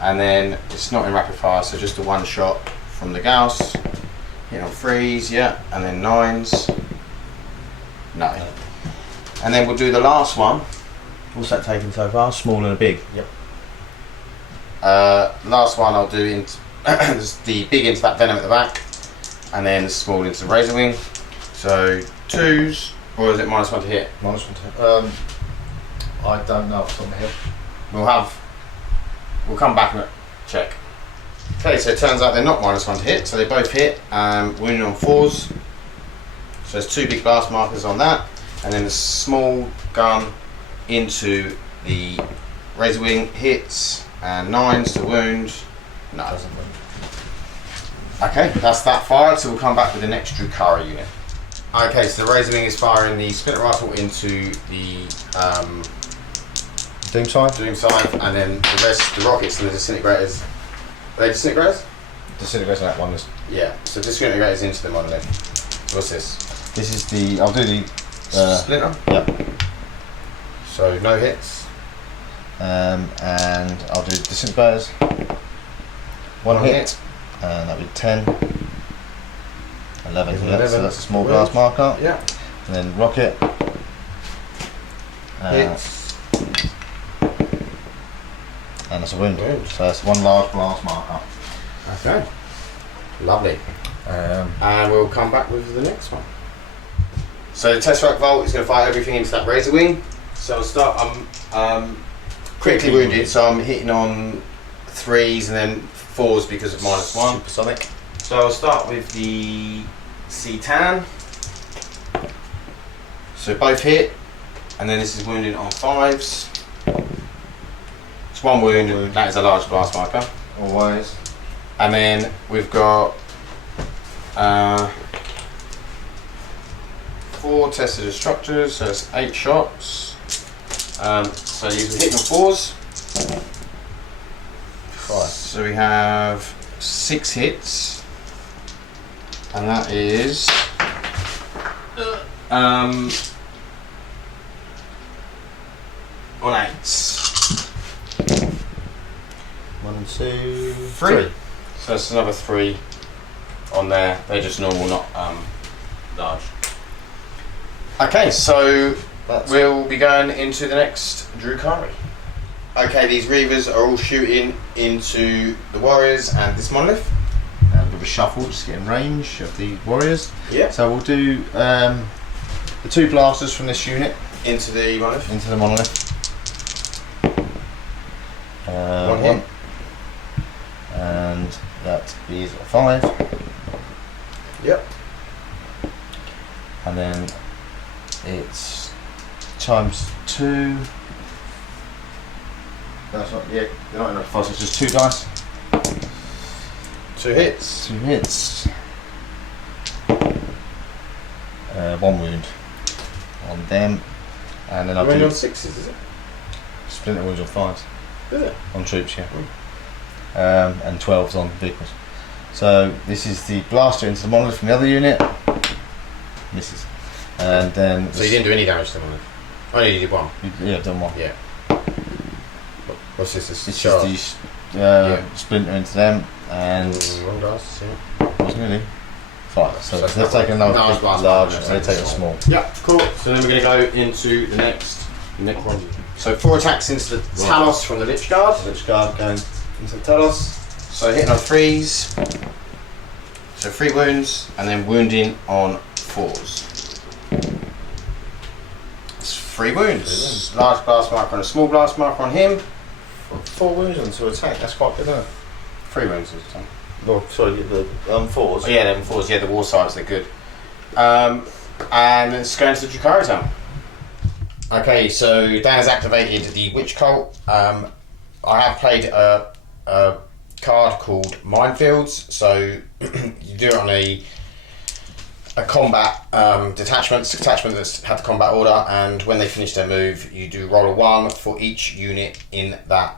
and then it's not in rapid fire, so just a one shot from the Gauss. Hit on 3s, yeah, and then 9s. No. And then we'll do the last one. What's that taking so far? Small and a big. Yep. Last one I'll do into the big into that venom at the back, and then the small into the razor wing. So 2s, or is it -1 to hit? -1 to hit. I don't know what's on the hill. We'll come back and check. Okay, so it turns out they're not -1 to hit, so they both hit, wounding on 4s. So there's 2 big blast markers on that, and then the small gun into the razor wing hits, and 9s to wound. No. Doesn't wound. Okay, that's that fired, so we'll come back with the next Drukhari unit. Okay, so the razor wing is firing the splinter rifle into the Doom side? Doom side, and then the rest, the rockets and the disintegrators. Are they disintegrators? Disintegration that one is. Yeah, so disintegrators into the monolith. What's this? This is the. I'll do the. Splinter? Yep. So no hits. And I'll do disintegrators. One hit. And that'll be 10. 11. Yeah, so that's a small blast marker. Yeah. And then rocket. Hits. And that's a wound. Wound. So that's one large blast marker. Okay. Lovely. And we'll come back with the next one. So the Tesseract Volt is going to fire everything into that razor wing. So I'll start. I'm critically wounded, so I'm hitting on 3s and then 4s because of -1. Supersonic. So I'll start with the C-Tan. So both hit, and then this is wounded on 5s. It's one wound, and that is a large blast marker. Always. And then we've got 4 tested destructors, so it's 8 shots. So these are hitting on 4s. 5. So we have 6 hits, and that is on 8s. 1 and 2. 3. So that's another 3 on there. They're just normal, not large. Okay, so we'll be going into the next Drukhari. Okay, these Reavers are all shooting into the Warriors and this monolith. And with a shuffle, just get in range of the Warriors. Yeah. So we'll do the 2 blasters from this unit Into the monolith. into the monolith. One hit. And that is a 5. Yep. And then it's times 2. That's not, yeah, they're not enough for us, it's just 2 dice. 2 hits. 2 hits. 1 wound on them. And then I'll Only do on 6s, is it? splinter wounds on 5s. Is it? On troops, yeah. And 12s on vehicles. So this is the blaster into the monolith from the other unit. Misses. And then. So you didn't do any damage to the monolith? Only you did 1. Yeah, I've done 1. Yeah. What's this? This charge? is the splinter into them, and Wrong dice, yeah. wasn't really 5. So it's they've not taken another large big, blast large, marker, and they take a small. Yeah, cool. So then we're going to go into the next Necron. So 4 attacks into the Talos from the Lich Guard. Lich Guard going into the Talos. So hitting on 3s. So 3 wounds, and then wounding on 4s. It's 3 wounds. Large blast marker and a small blast marker on him. 4 wounds on 2 attack. That's quite good, isn't it? 3 wounds this time. No, sorry, the 4s. Oh yeah, them 4s. Yeah, the war sides, they're good. And it's going to the Drukhari town. Okay, so Dan has activated the Witch Cult. I have played a card called Minefields. So you do it on a combat detachment that's had the combat order, and when they finish their move, you do roll a 1 for each unit in that.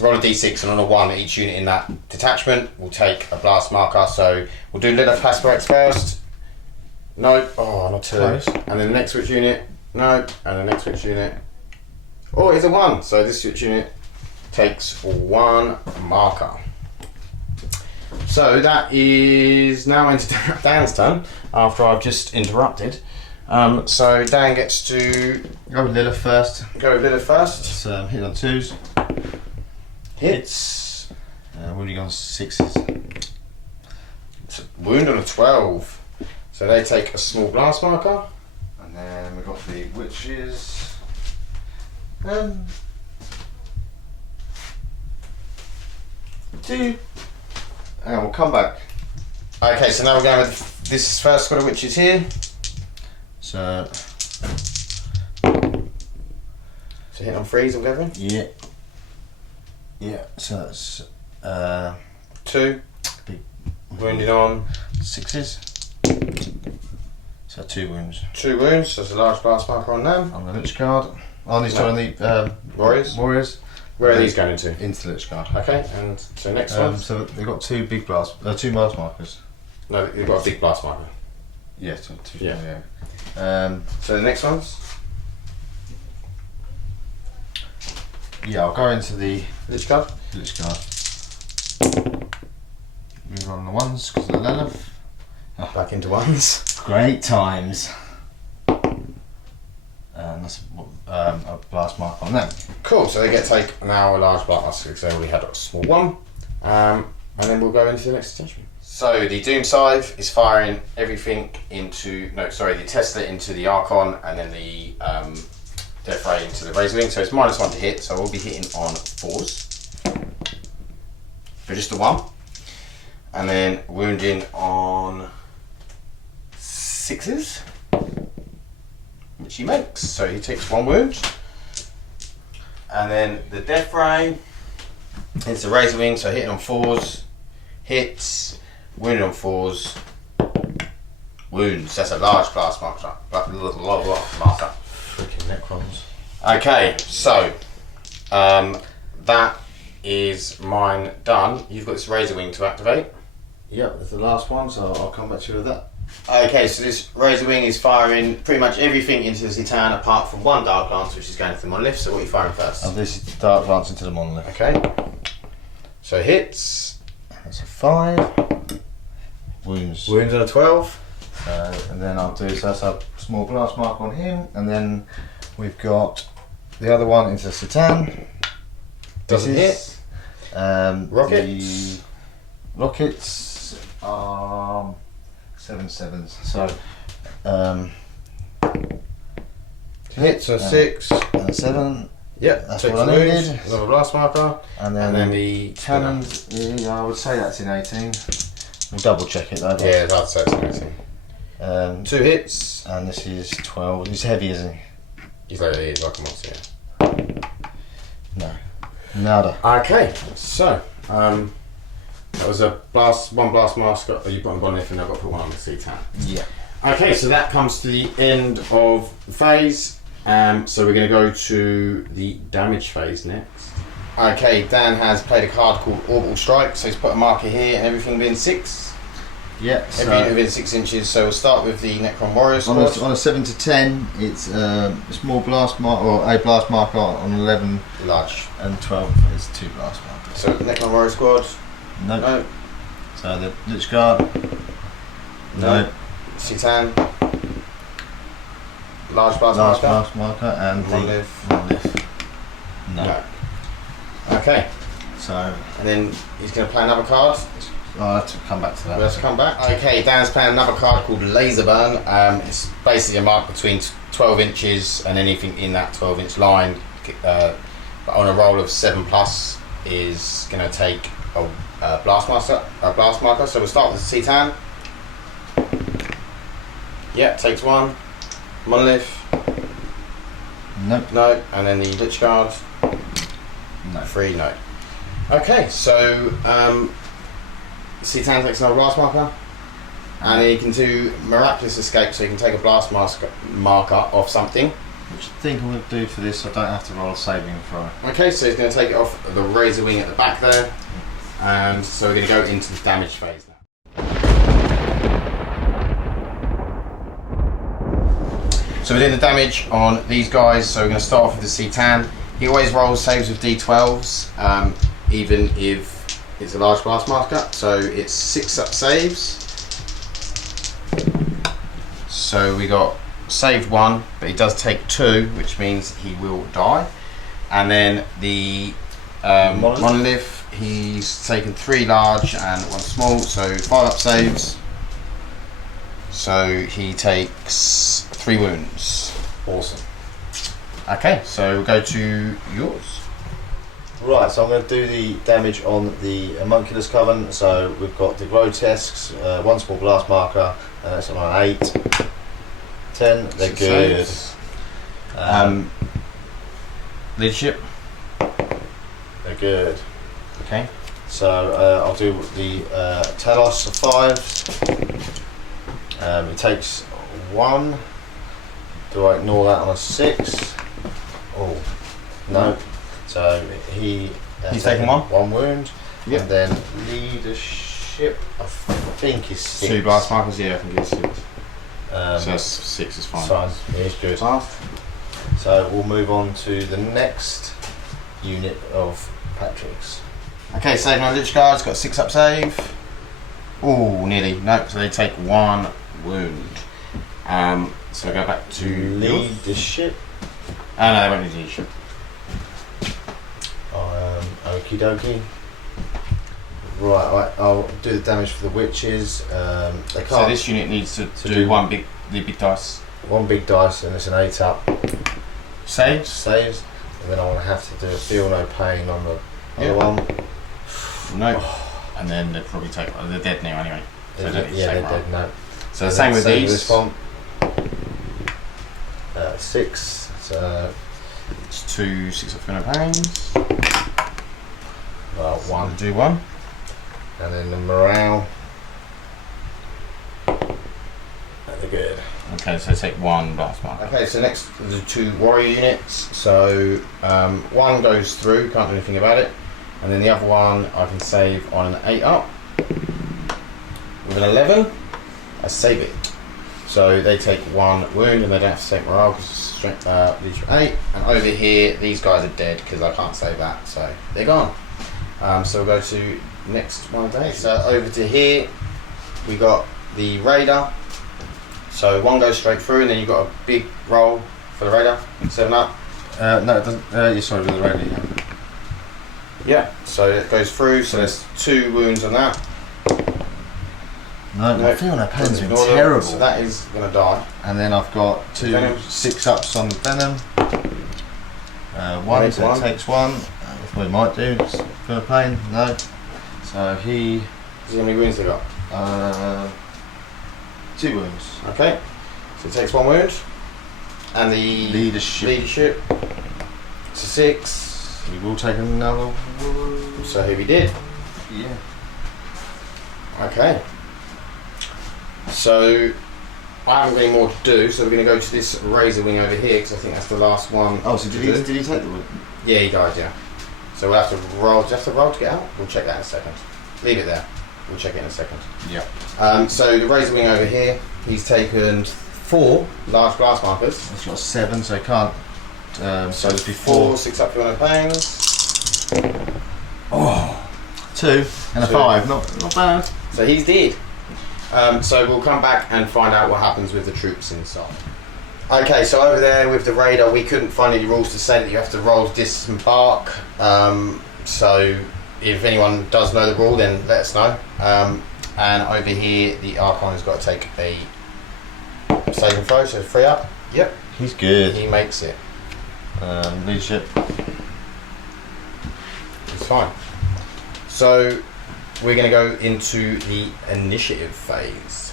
Roll a d6, and on a 1, each unit in that detachment will take a blast marker. So we'll do Lilith Hasperex first. No, oh, not 2. Close. And then the next Witch unit. No, and the next Witch unit. Or it's a 1. So this switch unit takes 1 marker. So that is now into Dan's turn after I've just interrupted. So Dan gets to Go with Lilith first. go with Lilith first. It's hit on 2s. Hits. Wounding on 6s. Wound on a 12. So they take a small blast marker. And then we've got the witches. Two. And we'll come back. Okay, so now we're going with this first squad of witches here. So hit on 3s or whatever. yeah. Yeah, so that's 2. big Wounded on 6s. So 2 wounds. 2 wounds, so there's a large blast marker on them. On the Lich Guard. On these No. on the Warriors. Where are these going into? Into the Lich Guard. Okay, and so next one. So they've got 2 big blast, 2 blast markers. No, you've got a big blast marker. Yeah, 2. Yeah. Yeah. So the next ones? Yeah, I'll go into the Lich Guard. Lich Guard. Move on the ones because of the Lilith. Back into 1s. Great times. And that's a blast mark on them. Cool, so they get to take now a large blast marker because they already had a small one. And then we'll go into the next attachment. So the Doom Scythe is firing everything into, the Tesla into the Archon and then the Death Ray into the Razor Wing. So it's -1 to hit, so we'll be hitting on 4s. For just the 1. And then wounding on 6s. Which he makes, so he takes 1 wound. And then the Death Ray, it's the Razor Wing, so hitting on 4s, hits, wounded on 4s, wounds. That's a large blast marker. Marker. Freaking Necrons. Okay, so that is mine done. You've got this Razor Wing to activate. Yep, that's the last one, so I'll come back to you with that. Okay, so this Razor Wing is firing pretty much everything into the Citan apart from 1 Dark Lance, which is going to the Monolith. So what are you firing first? And this is Dark Lance into the Monolith. Okay. So hits. That's a 5. Wounds. Wounds on a 12. And then I'll do, so that's a small blast mark on him. And then we've got the other one into Citan. Doesn't hit. The Rockets. rockets are 7 7s. So Hits on 6. and a 7. Yep, That's takes what I wounds. needed. Another blast marker. And And then the cannons, yeah, I would say that's in 18. We'll double check it though. Yeah, that's so exciting. 2 hits. And this is 12. He's heavy, isn't he? He's like a monster. Yeah. No. Nada. Okay, so that was one blast mask. You put on Monolith and I've got to put one on the Citan. Yeah. Okay, so that comes to the end of the phase. So we're going to go to the damage phase next. Okay, Dan has played a card called Orbital Strike, so he's put a marker here and everything within 6. Yeah. Everything within 6 inches. So we'll start with the Necron Warrior squad. On a 7 to 10, it's a small blast mark or a blast marker. On 11 Large. and 12, it's 2 blast markers. So the Necron Warrior squad. No. No. So the Lich Guard. No. Citan. Large blast Last marker. blast marker and Monolith. the Monolith. No. No. Okay, So and then he's going to play another card. I'll have to come back to that. Let's come back. Okay, Dan's playing another card called Laser Burn. It's basically a mark between 12 inches and anything in that 12-inch line. But on a roll of 7+ is going to take a blast marker. So we'll start with the Citan. Yeah, takes 1. Monolith. Nope. No. And then the Lich Guard. No. 3. No. Okay, so Citan takes another blast marker. And he can do Miraculous Escape, so he can take a blast marker off something. Which I think I'm going to do for this, I don't have to roll a saving throw. Okay, so he's going to take it off the Razor Wing at the back there. And so we're going to go into the damage phase now. So we're doing the damage on these guys. So we're going to start off with the Citan. He always rolls saves with D12s, even if it's a large blast marker. So it's 6 up saves. So we got saved 1, but he does take 2, which means he will die. And then the monolith, he's taken 3 large and 1 small, so 5 up saves. So he takes 3 wounds. Awesome. Okay, so we'll go to yours. Right, so I'm going to do the damage on the Homunculus Coven. So we've got the Grotesques, 1 small blast marker, and that's on an 8. 10, they're good. Leadership. They're good. Okay. So I'll do the Talos of 5. It takes 1. Do I ignore that on a 6? Oh, no. So he's taken 1? 1 wound. Yep. And then leadership, I think is 6. 2 blast markers, yeah, I think it's 6. So that's 6 is fine. Fine, it's good. So we'll move on to the next unit of Patrick's. Okay, save my Lich Guard's got 6 up save. Oh, nearly. Nope, so they take 1 wound. So I go back to leadership. Oh no, they won't need leadership. Okie dokie. Right, I'll do the damage for the witches. They can't. So this unit needs to do the big dice. 1 big dice, and it's an 8 up. Saves, and then I'm gonna have to do a feel no pain on the other one. No, and then they'd probably take. They're dead now anyway. So they're dead now. So the same with these. This one. 6. So it's 2 6 up for no pains. Well, 1. Do 1. And then the morale. They're good. Okay, so take 1 blast marker. Okay, so next the 2 warrior units. So 1 goes through, can't do anything about it, and then the other one I can save on an 8 up. With an 11, I save it. So they take 1 wound and they don't have to take morale because it's strength leadership 8. And over here, these guys are dead because I can't save that, so they're gone. So we'll go to next one day. So over to here, we got the Raider. So 1 goes straight through, and then you've got a big roll for the Raider. 7 up. No, it doesn't. You're sorry, with the Raider. Yeah. So it goes through. So there's 2 wounds on that. No, I feel that pain's been terrible. So that is going to die. And then I've got 2 Venom. 6 ups on the Venom. 1, so it takes 1. That's what it might do. Just feel the pain. No. So he. How many wounds they got? 2 wounds. Okay. So it takes 1 wound. And the leadership. It's a 6. He will take another wound. So who he did? Yeah. Okay. So I haven't got any more to do, so we're going to go to this razor wing over here because I think that's the last one. Oh, so did he take the wound? Yeah, he died, yeah. So we'll have to roll. Do you have to roll to get out? We'll check that in a second. Leave it there. We'll check it in a second. Yeah. So the razor wing over here, he's taken 4 large blast markers. He's got 7, so he can't. So it's 4 6 up for 1 pains. Oh, 2 and a 5. Not bad. So he's dead. So we'll come back and find out what happens with the troops inside. Okay, so over there with the Raider, we couldn't find any rules to say that you have to roll to disembark. So if anyone does know the rule, then let us know. And over here, the Archon has got to take a saving throw, so 3 up. Yep. He's good. He makes it. Leadership. It's fine. So we're going to go into the initiative phase.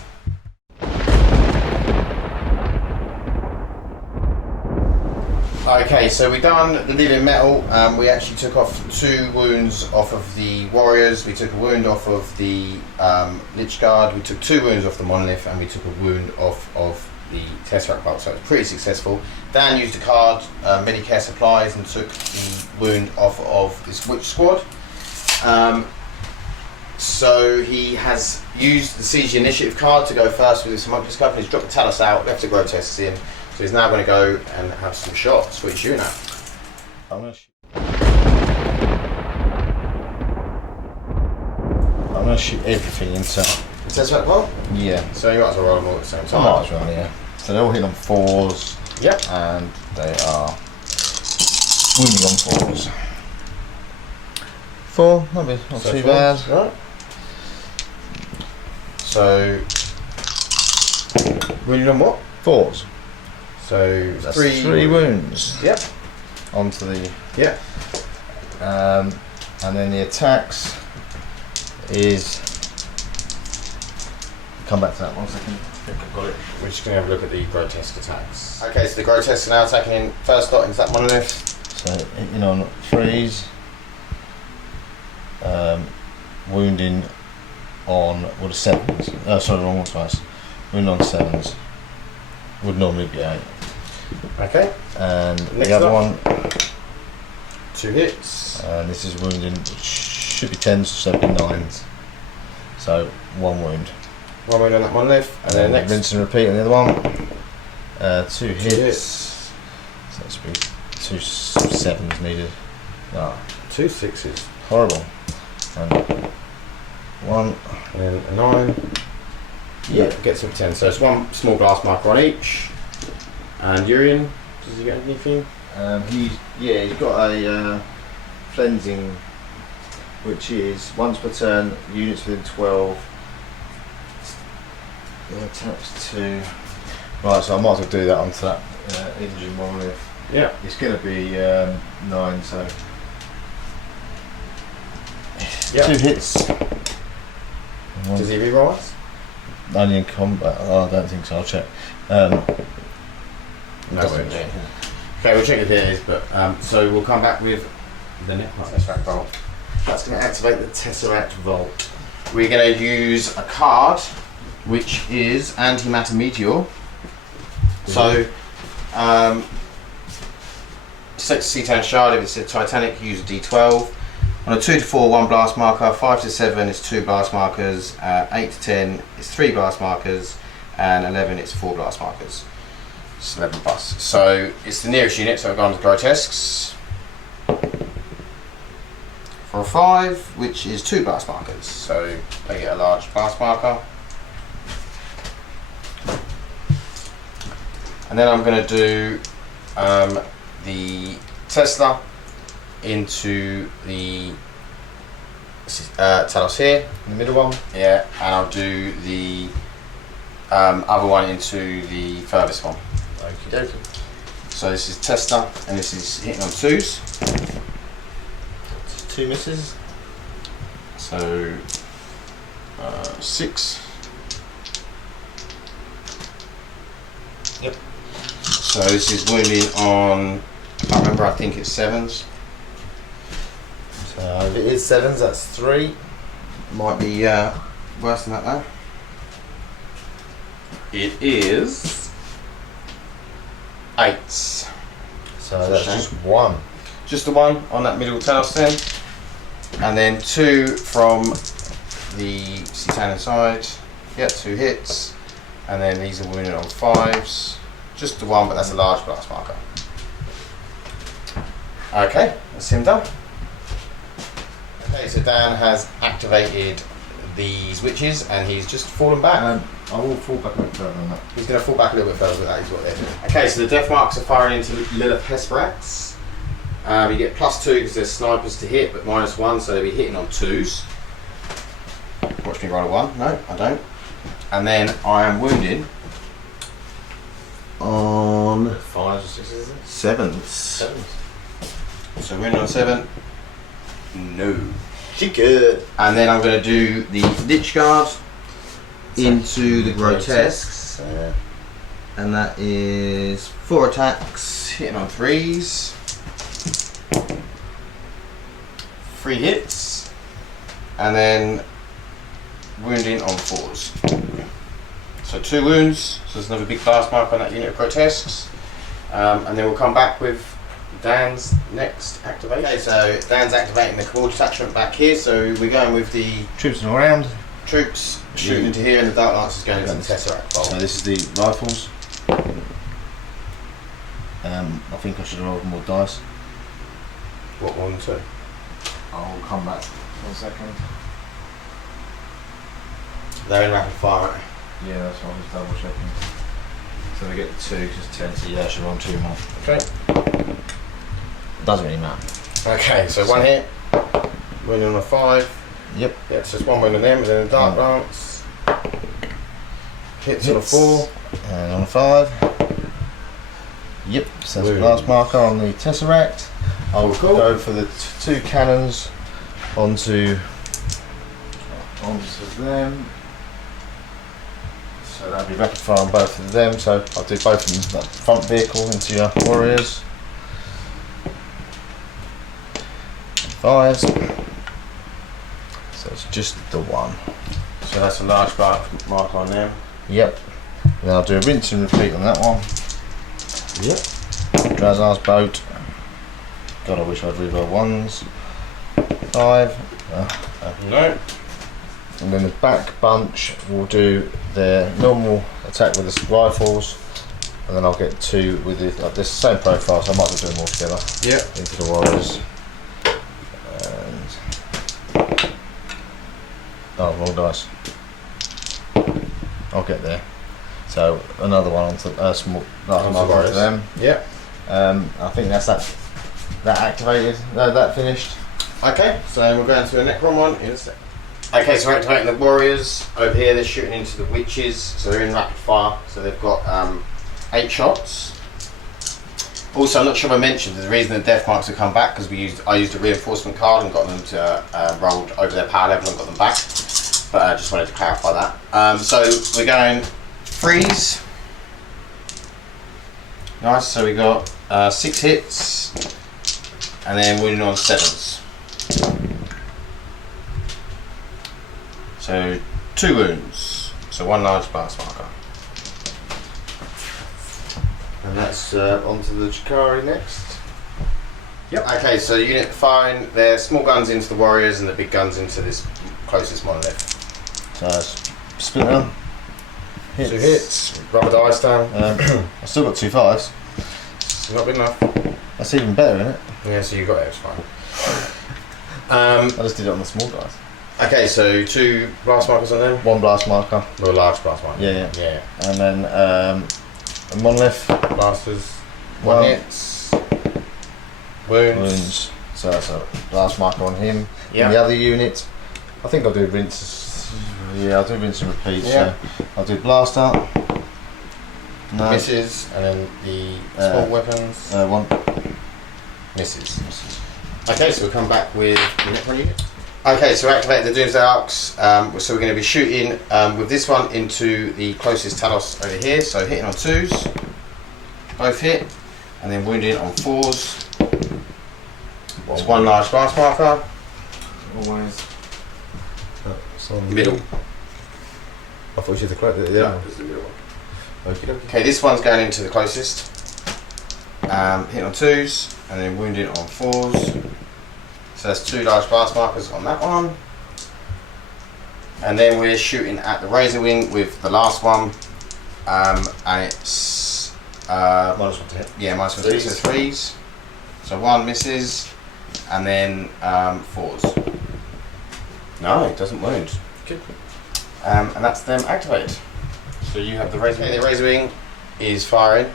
Okay, so we've done the living metal. We actually took off 2 wounds off of the warriors. We took a wound off of the Lich Guard. We took 2 wounds off the monolith, and we took a wound off of the Tesseract Bolt. So it was pretty successful. Dan used a card, Medicare supplies, and took the wound off of this witch squad. So he has used the Siege Initiative card to go first with his Homunculus Cup, and he's dropped the Talos out, left the Grotesques in. So he's now going to go and have some shots. What are you shooting at? I'm gonna shoot everything into. Tesseract well? Yeah. So you might as well roll them all at the same time. I might as well, yeah. So they're all hitting on 4s. Yep. And they are wounding on 4s. 4, not too bad. Right. So wounded on what? 4s. So That's 3 wounds. Yep. Onto the. Yep. And then the attacks is. Come back to that 1 second. I think I've got it. We're just going to have a look at the grotesque attacks. Okay, so the grotesque are now attacking in first dot into that monolith. So hitting on 3s. Wounding on the 7s. Oh, sorry, wrong one twice. Wounding on 7s. Would normally be 8. Okay. And Next the other up. one. 2 hits. And this is wounding, which should be 10s, so it'll be 9s. So 1 wound. 1 wound on that monolith, and then next. Rinse and repeat on the other one. 2 hits. 2 hits. So that should be 2 7s needed. No, 2 6s. horrible. And 1. And then a 9. Yeah. Gets him 10. So it's 1 small blast marker on each. And Urian, does he get anything? He's got a cleansing, which is once per turn, units within 12. Attached to. Right, so I might as well do that onto that engine monolith. Yeah. It's going to be 9, so. Yep. 2 hits. Does he reroll us? Only in combat. Oh, I don't think so. I'll check. No, doesn't. wait. Okay, we'll check if it is, but so we'll come back with the Tesseract Vault. That's going to activate the Tesseract Vault. We're going to use a card, which is Antimatter Meteor. So, select Cetan Shard. If it's a Titanic, use a D12. On a 2 to 4, 1 blast marker. 5 to 7 is 2 blast markers. 8 to 10 is 3 blast markers, and 11 is 4 blast markers. It's 11 plus. So it's the nearest unit, so I've gone to Grotesques. For a 5, which is 2 blast markers. So they get a large blast marker. And then I'm going to do the Tesla into the Talos here, in the middle one. Yeah, and I'll do the other one into the furthest one. Okay. So this is Tesla, and this is hitting on 2s. 2 misses. So 6. Yep. So this is wounding on, I can't remember, I think it's 7s. So if it is 7s, that's 3. Might be worse than that though. It is 8s. So that's just 1. Just the 1 on that middle Talos then. And then 2 from the Cetan side. Yeah, 2 hits. And then these are wounded on 5s. Just the 1, but that's a large blast marker. Okay, that's him done. Okay, so Dan has activated these witches and he's just fallen back. I will fall back a bit further on that. He's going to fall back a little bit further, but that is what they're doing. Okay, so the death marks are firing into Lilith Hesperats. You get +2 because there's snipers to hit, but -1, so they'll be hitting on 2s. Watch me roll a 1. No, I don't. And then I am wounded on 5s or 6s, is it? 7s. 7s. So wounded on 7. No. She good. And then I'm going to do the Lich Guard into the Grotesques. And that is 4 attacks, hitting on 3s. 3 hits. And then wounding on 4s. So 2 wounds. So there's another big blast mark on that unit of Grotesques. And then we'll come back with Dan's next activation. Okay, so Dan's activating the Cabal detachment back here. So we're going with the Troops all around. troops shooting into here, and the Dark Knights is going into the Tesseract Vault. So this is the rifles. I think I should have rolled more dice. What, 1 and 2? I'll come back 1 second. They're in rapid fire, right? Yeah, that's what I was double checking. So we get the 2 because 10, so yeah, should run 2 more. Okay. Doesn't really matter. Okay, so 1 hit. Wound on a 5. Yep. Yeah, it's just 1 wound on them, and then a Dark Lance. Hits on a 4. And on a 5. Yep, so that's the last marker on the Tesseract. I'll go for the 2 cannons onto them. So that'll be rapid fire on both of them. So I'll do both of them, that front vehicle into your warriors. 5s. So it's just the 1. So that's a large mark on them. Yep. Then I'll do a rinse and repeat on that one. Yep. Drazar's boat. God, I wish I'd reroll 1s. 5. No. And then the back bunch will do their normal attack with the rifles, and then I'll get 2 with the, like this same profile, so I might as well do them all together. Yep. Into the warriors. And oh, roll dice. I'll get there. So another one onto small last mark onto them. Yep. I think that's that activated. No, that finished. Okay, so we're going to a Necron one in a sec. Okay, so we're activating the warriors. Over here they're shooting into the witches, so they're in rapid fire. So they've got 8 shots. Also, I'm not sure if I mentioned the reason the death marks have come back because I used a reinforcement card and got them to roll over their power level and got them back. But I just wanted to clarify that. So we're going freeze. Nice. So we got 6 hits, and then wounding on 7s. So 2 wounds, so 1 large blast marker. And that's onto the Drukhari next. Yep. Okay, so unit firing their small guns into the warriors and the big guns into this closest monolith. So split them. 2 hits, rubber dice down. I've still got 2 5s. It's not good enough. That's even better, isn't it? Yeah, so you got it, it's fine. I just did it on the small guys. Okay, so 2 blast markers on them. 1 blast marker. Or a large blast marker. Yeah. And then a monolith. Blasters. 1 Well, hits. Wounds. So that's a blast marker on him. Yeah. And the other unit, I think I'll do rinse. Yeah, I'll do rinse and repeat. Yeah. So I'll do blaster. No. Misses, and then the small weapons. 1. Misses. Okay, so we'll come back with the Necron unit. Okay, so activate the Doomsday Arcs. So we're going to be shooting with this one into the closest Talos over here. So hitting on 2s, both hit, and then wounding on 4s. It's 1 large blast marker. Always. Middle. I thought you had to collect it. Yeah, it's the middle one. Okay. Okay, this one's going into the closest. Hitting on 2s, and then wounding on 4s. So that's 2 large blast markers on that one. And then we're shooting at the Razor Wing with the last one. And it's Minus 1 to hit. yeah, -1 to hit, so 3s. So 1 misses, and then 4s. No, it doesn't wound. Good. And that's them activated. So you have the Razor Wing. The Razor Wing is firing.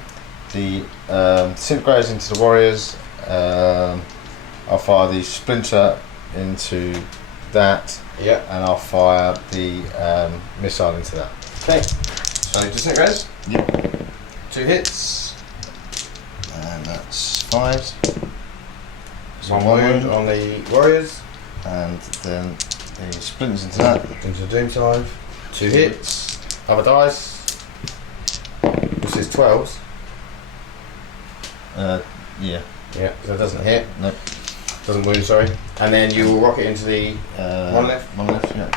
The disintegrators into the warriors. I'll fire the splinter into that, Yeah. and I'll fire the missile into that. Okay. So disintegrators. Yep. 2 hits. And that's 5s. So 1 wound on the warriors. And then the splinters into that. Into the Doomsday. 2 hits. Other dice. This is 12s. Yeah. Yeah, so it doesn't hit. Nope. Doesn't wound, sorry. And then you will rocket into the monolith. Monolith, yeah.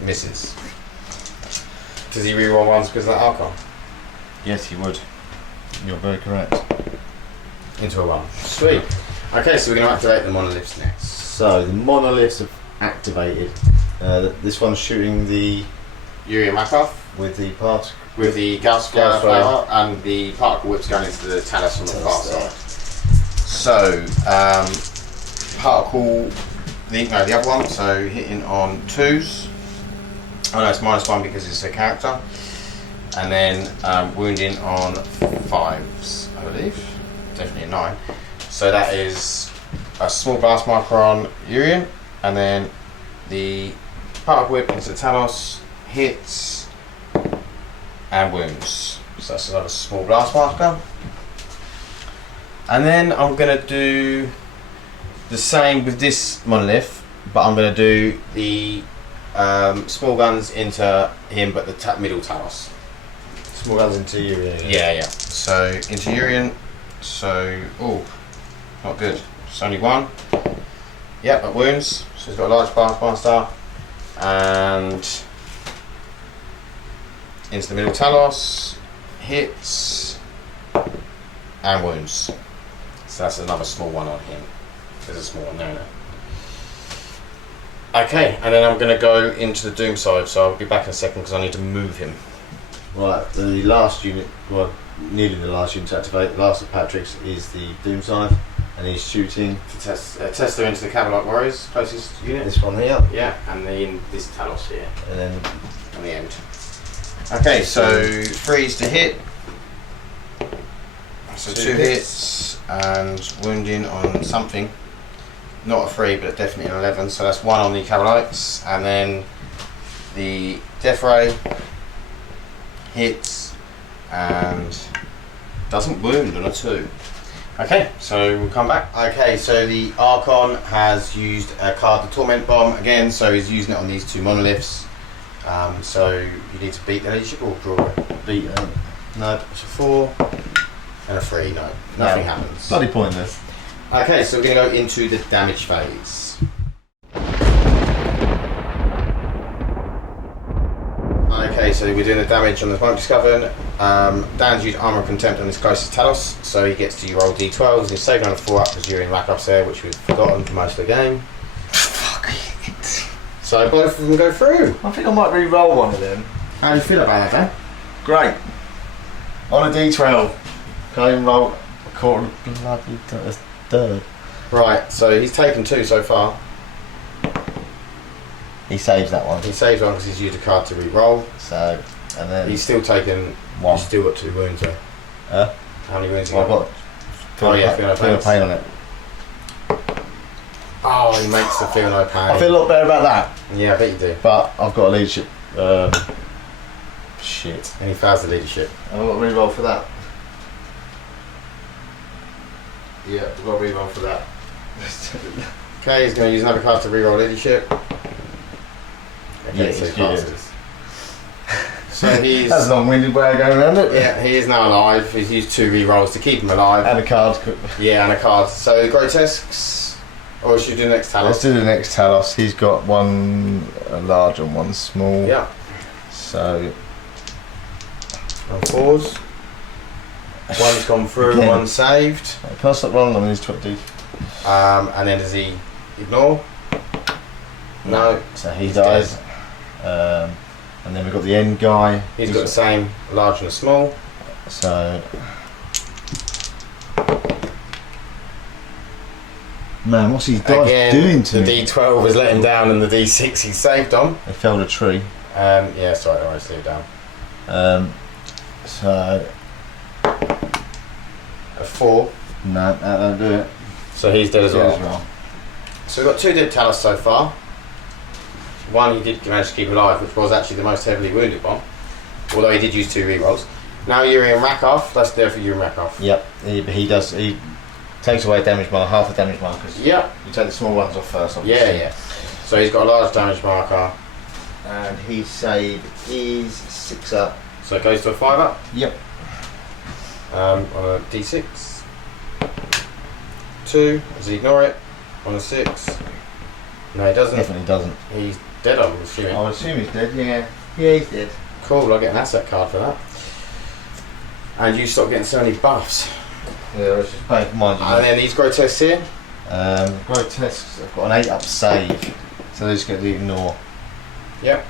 Misses. Does he reroll 1s because of that Archon? Yes, he would. You're very correct. Into a 1. Sweet. Okay, so we're going to activate the monoliths next. So the monoliths have activated. This one's shooting the Yuri Makov with the part. with the Gauss flower and the particle whips going into the Talos on the far side. So, particle, the other one, so hitting on 2s. Oh no, it's -1 because it's a character. And then wounding on 5s, I believe. Definitely a 9. So that is a small blast marker on Urian, and then the particle whip into Talos, hits, and wounds. So that's another small blast marker. And then I'm going to do the same with this monolith, but I'm going to do the small guns into him, but the middle Talos. Small guns into Urian. Yeah. So into Urian. So, oh, not good. It's only 1. Yep, but wounds. So he's got a large blast master. And into the middle Talos. Hits. And wounds. So that's another small one on him. There's a small one there now. Okay, and then I'm going to go into the Doom side, so I'll be back in a second because I need to move him. Right, the last unit, well, nearly the last unit to activate, the last of Patrick's is the Doom side, and he's shooting. Tester into the Cavalite Warriors, closest unit. This one here. Yeah, and then this Talos here. And then On the end. Okay, so 3s to hit. So 2 hits and wounding on something. Not a 3, but definitely an 11. So that's 1 on the Cavalites, and then the Death Ray hits and doesn't wound on a 2. Okay, so we'll come back. Okay, so the Archon has used a card, the Torment Bomb, again, so he's using it on these 2 monoliths. So you need to beat the leadership or draw it. beat it. No, it's a 4 and a 3, no. Nothing happens. Bloody pointless. Okay, so we're going to go into the damage phase. Okay, so we're doing the damage on the Smoke Discovered. Dan's used Armour of Contempt on his closest Talos, so he gets to roll d12s. He's saving on a 4 up because you're in rack-ups there, which we've forgotten for most of the game. Fuck. So both of them go through. I think I might re-roll one of them. How do you feel about that, Dan? Great. On a d12. Can't even roll a quarter of bloody third. Right, so he's taken 2 so far. He saves that one. He saves one because he's used a card to re-roll. So, and then He's still taken 1. He's still got 2 wounds though. How many wounds Well, I've got feel no pain on it. Oh, he makes the feel no pain. I feel a lot better about that. Yeah, I bet you do. But I've got a leadership. Shit. And he fails the leadership. I've got to re-roll for that. Yeah, I've got to re-roll for that. Okay, he's going to use another card to re-roll leadership. Okay, Yeah, so he's he passes. So he's... That's a long-winded way of going around it. Yeah, he is now alive. He's used 2 re-rolls to keep him alive. And a card. Yeah, and a card. So grotesques, or should we do the next Talos? Let's do the next Talos. He's got one large and one small. Yeah. So... And 4s. One's gone through, Again. one's saved. Can I stop rolling on these 20? And then does he ignore? No. So he He's dies. And then we've got the end guy. He's got the same, a large and a small. So... Man, what's he Again, doing to the me? D12 has let him down, and the D6 he's saved on. They felled a tree. Yeah, sorry, I won't leave down. So... A 4. No, that don't do it. So he's dead as Yeah, well. So we've got 2 dead Talos so far. One he did manage to keep alive, which was actually the most heavily wounded one. Although he did use 2 rerolls. Now Yuri and Rakov, that's there for Yuri and Rakov. Yep, he takes away damage marker, half the damage markers. Yep. You take the small ones off first, obviously. Yeah. So he's got a large damage marker. And his save is 6 up. So it goes to a 5 up. Yep. On a D6. 2. Does he ignore it? On a 6. No, he doesn't. Definitely doesn't. He's dead, I'm assuming. I would assume he's dead, yeah. Yeah, he's dead. Cool, I'll get an asset card for that. And you stop getting so many buffs. Yeah, I was just paying for mine. And then these grotesques here. Grotesques, I've got an 8 up save. So they just get the ignore. Yep.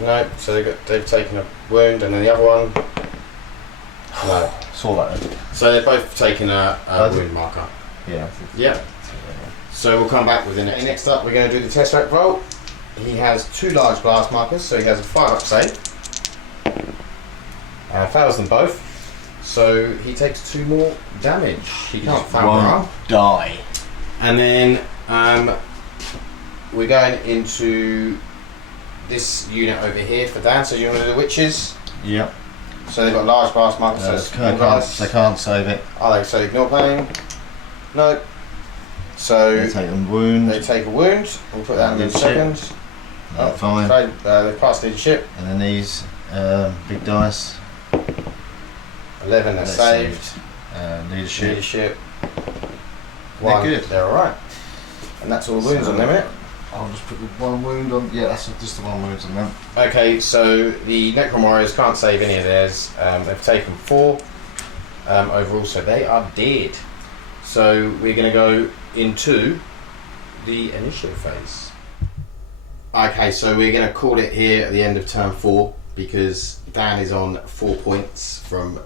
No, so they've taken a wound, and then the other one. No. Saw that then. So they've both taken a wound marker. Yeah. Yeah. So we'll come back with the next up. We're going to do the Tesseract Bolt. He has 2 large blast markers, so he has a 5-up save. Fails them both. So he takes 2 more damage. He can't foul die. And then we're going into this unit over here for Dan. So you want to do the witches? Yep. So they've got large blast markers. So they can't save it. Are they? So ignore pain. No. So They take a wound. they take a wound. We'll put that in a second. Fine. They pass leadership. And then these big dice. 11, they're saved. Leadership. Leadership. They're 1, good. they're alright. And that's all the wounds on them, isn't it? I'll just put the 1 wound on. Yeah, that's just the 1 wound on them. Okay, so the Necron Warriors can't save any of theirs. They've taken 4 overall, so they are dead. So we're going to go into the initiative phase. Okay, so we're going to call it here at the end of turn 4 because Dan is on 4 points from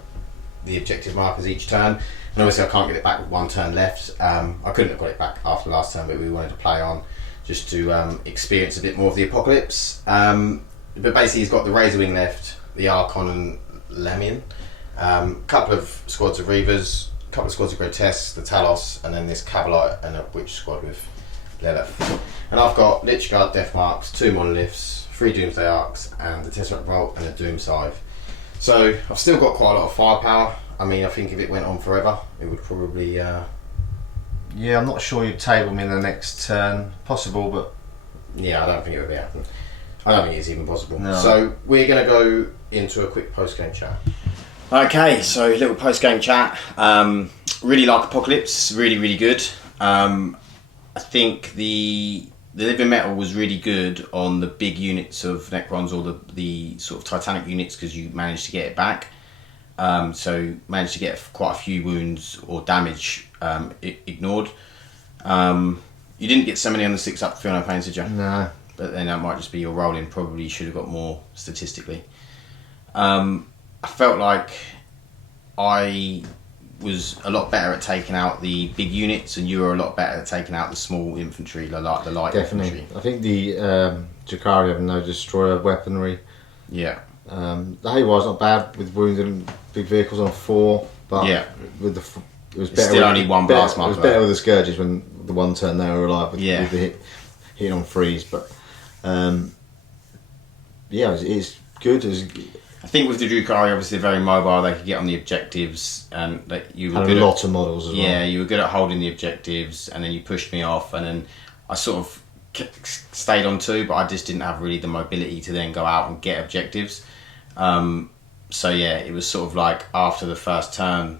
the objective markers each turn. And obviously I can't get it back with 1 turn left. I couldn't have got it back after last turn, but we wanted to play on just to experience a bit more of the apocalypse. But basically he's got the Razor Wing left, the Archon and Lamian, couple of squads of Reavers, couple of squads of Grotesques, the Talos, and then this Cavalite and a Witch squad with Lilith. And I've got Lich Guard Death Marks, 2 Monoliths, 3 Doomsday Arcs, and the Tesseract Bolt and a Doom Scythe. So I've still got quite a lot of firepower. I mean, I think if it went on forever, it would probably... Yeah, I'm not sure you'd table me in the next turn. Possible, but... Yeah, I don't think it would be happening. I don't think it's even possible. No. So we're going to go into a quick post-game chat. Okay, so a little post-game chat. Really like Apocalypse, really good. I think the Living Metal was really good on the big units of Necrons or the sort of Titanic units because you managed to get it back. So managed to get quite a few wounds or damage ignored. You didn't get so many on the 6-up 300 pains, did you? No. But then that might just be your rolling. Probably should have got more statistically. I felt like I was a lot better at taking out the big units, and you were a lot better at taking out the small infantry, the light Definitely. infantry. I think the Drukhari have no destroyer weaponry. Yeah. The Haywar's not bad with wounded and big vehicles on 4, but Yeah. with the it was It's better. still only 1 blast It was marker. better with the Scourges when the 1 turn they were alive with, Yeah. with the hitting on freeze, but yeah, it's good. I think with the Drukhari, obviously they're very mobile. They could get on the objectives, and you were Had good a at, lot of models as well. Yeah, you were good at holding the objectives, and then you pushed me off, and then I sort of stayed on 2, but I just didn't have really the mobility to then go out and get objectives. So yeah, it was sort of like after the first turn.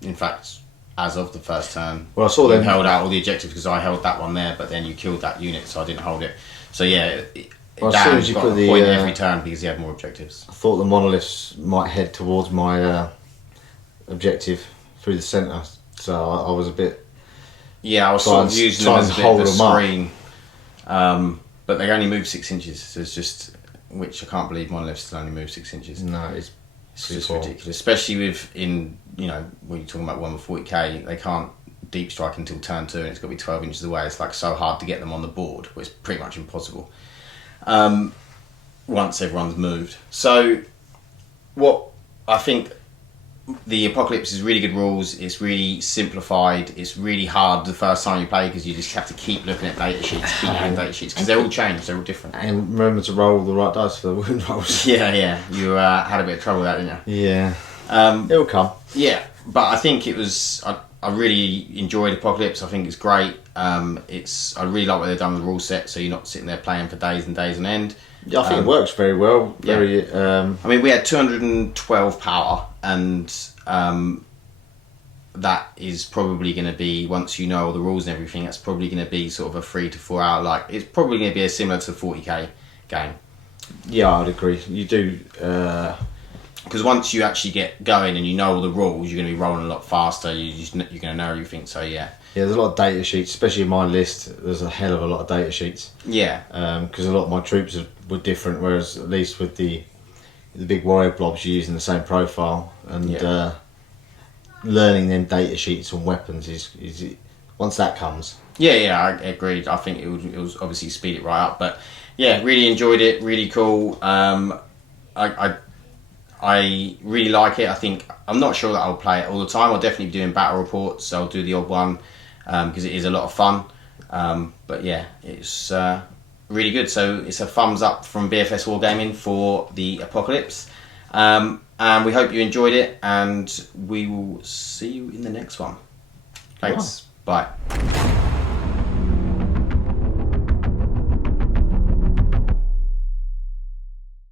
In fact, as of the first turn, Well, I saw you them held out all the objectives because I held that one there, but then you killed that unit, so I didn't hold it. So yeah, Well, as soon Dan as you got put a the, point every turn because he had more objectives. I thought the monoliths might head towards my objective through the centre, so I was a bit. Yeah, I was Try sort and- of using try them as a and bit of hold a them up. screen, but they only move 6 inches. So it's just, which I can't believe monoliths still only move 6 inches. No, it's Just poor. ridiculous, especially with when you're talking about Warhammer 40k, they can't deep strike until turn 2, and it's got to be 12 inches away. It's like so hard to get them on the board, but it's pretty much impossible once everyone's moved. So, what I think the Apocalypse is really good rules. It's really simplified. It's really hard the first time you play because you just have to keep looking at data sheets, because they're all changed. They're all different. And remember to roll the right dice for the wound rolls. Yeah. You had a bit of trouble with that, didn't you? Yeah. It'll come. Yeah, but I think it was. I really enjoyed Apocalypse. I think it's great. I really like what they've done with the rule set, so you're not sitting there playing for days and days on end. Yeah, I think it works very well. Very. I mean, we had 212 power, and that is probably going to be, once you know all the rules and everything, that's probably going to be sort of a 3 to 4 hour. It's probably going to be similar to the 40k game. Yeah, I'd agree. You do. Because once you actually get going and you know all the rules, you're going to be rolling a lot faster. You're going to know everything. So yeah. Yeah, there's a lot of data sheets, especially in my list. There's a hell of a lot of data sheets. Yeah. Because a lot of my troops were different, whereas at least with the big warrior blobs, you're using the same profile, and learning them data sheets on weapons is once that comes. Yeah, I agreed. I think it was obviously speed it right up, but yeah, really enjoyed it. Really cool. I really like it. I think I'm not sure that I'll play it all the time. I'll definitely be doing battle reports. So I'll do the odd one because it is a lot of fun. But yeah, it's really good. So it's a thumbs up from BFS Wargaming for the Apocalypse. And we hope you enjoyed it, and we will see you in the next one. Thanks. Bye.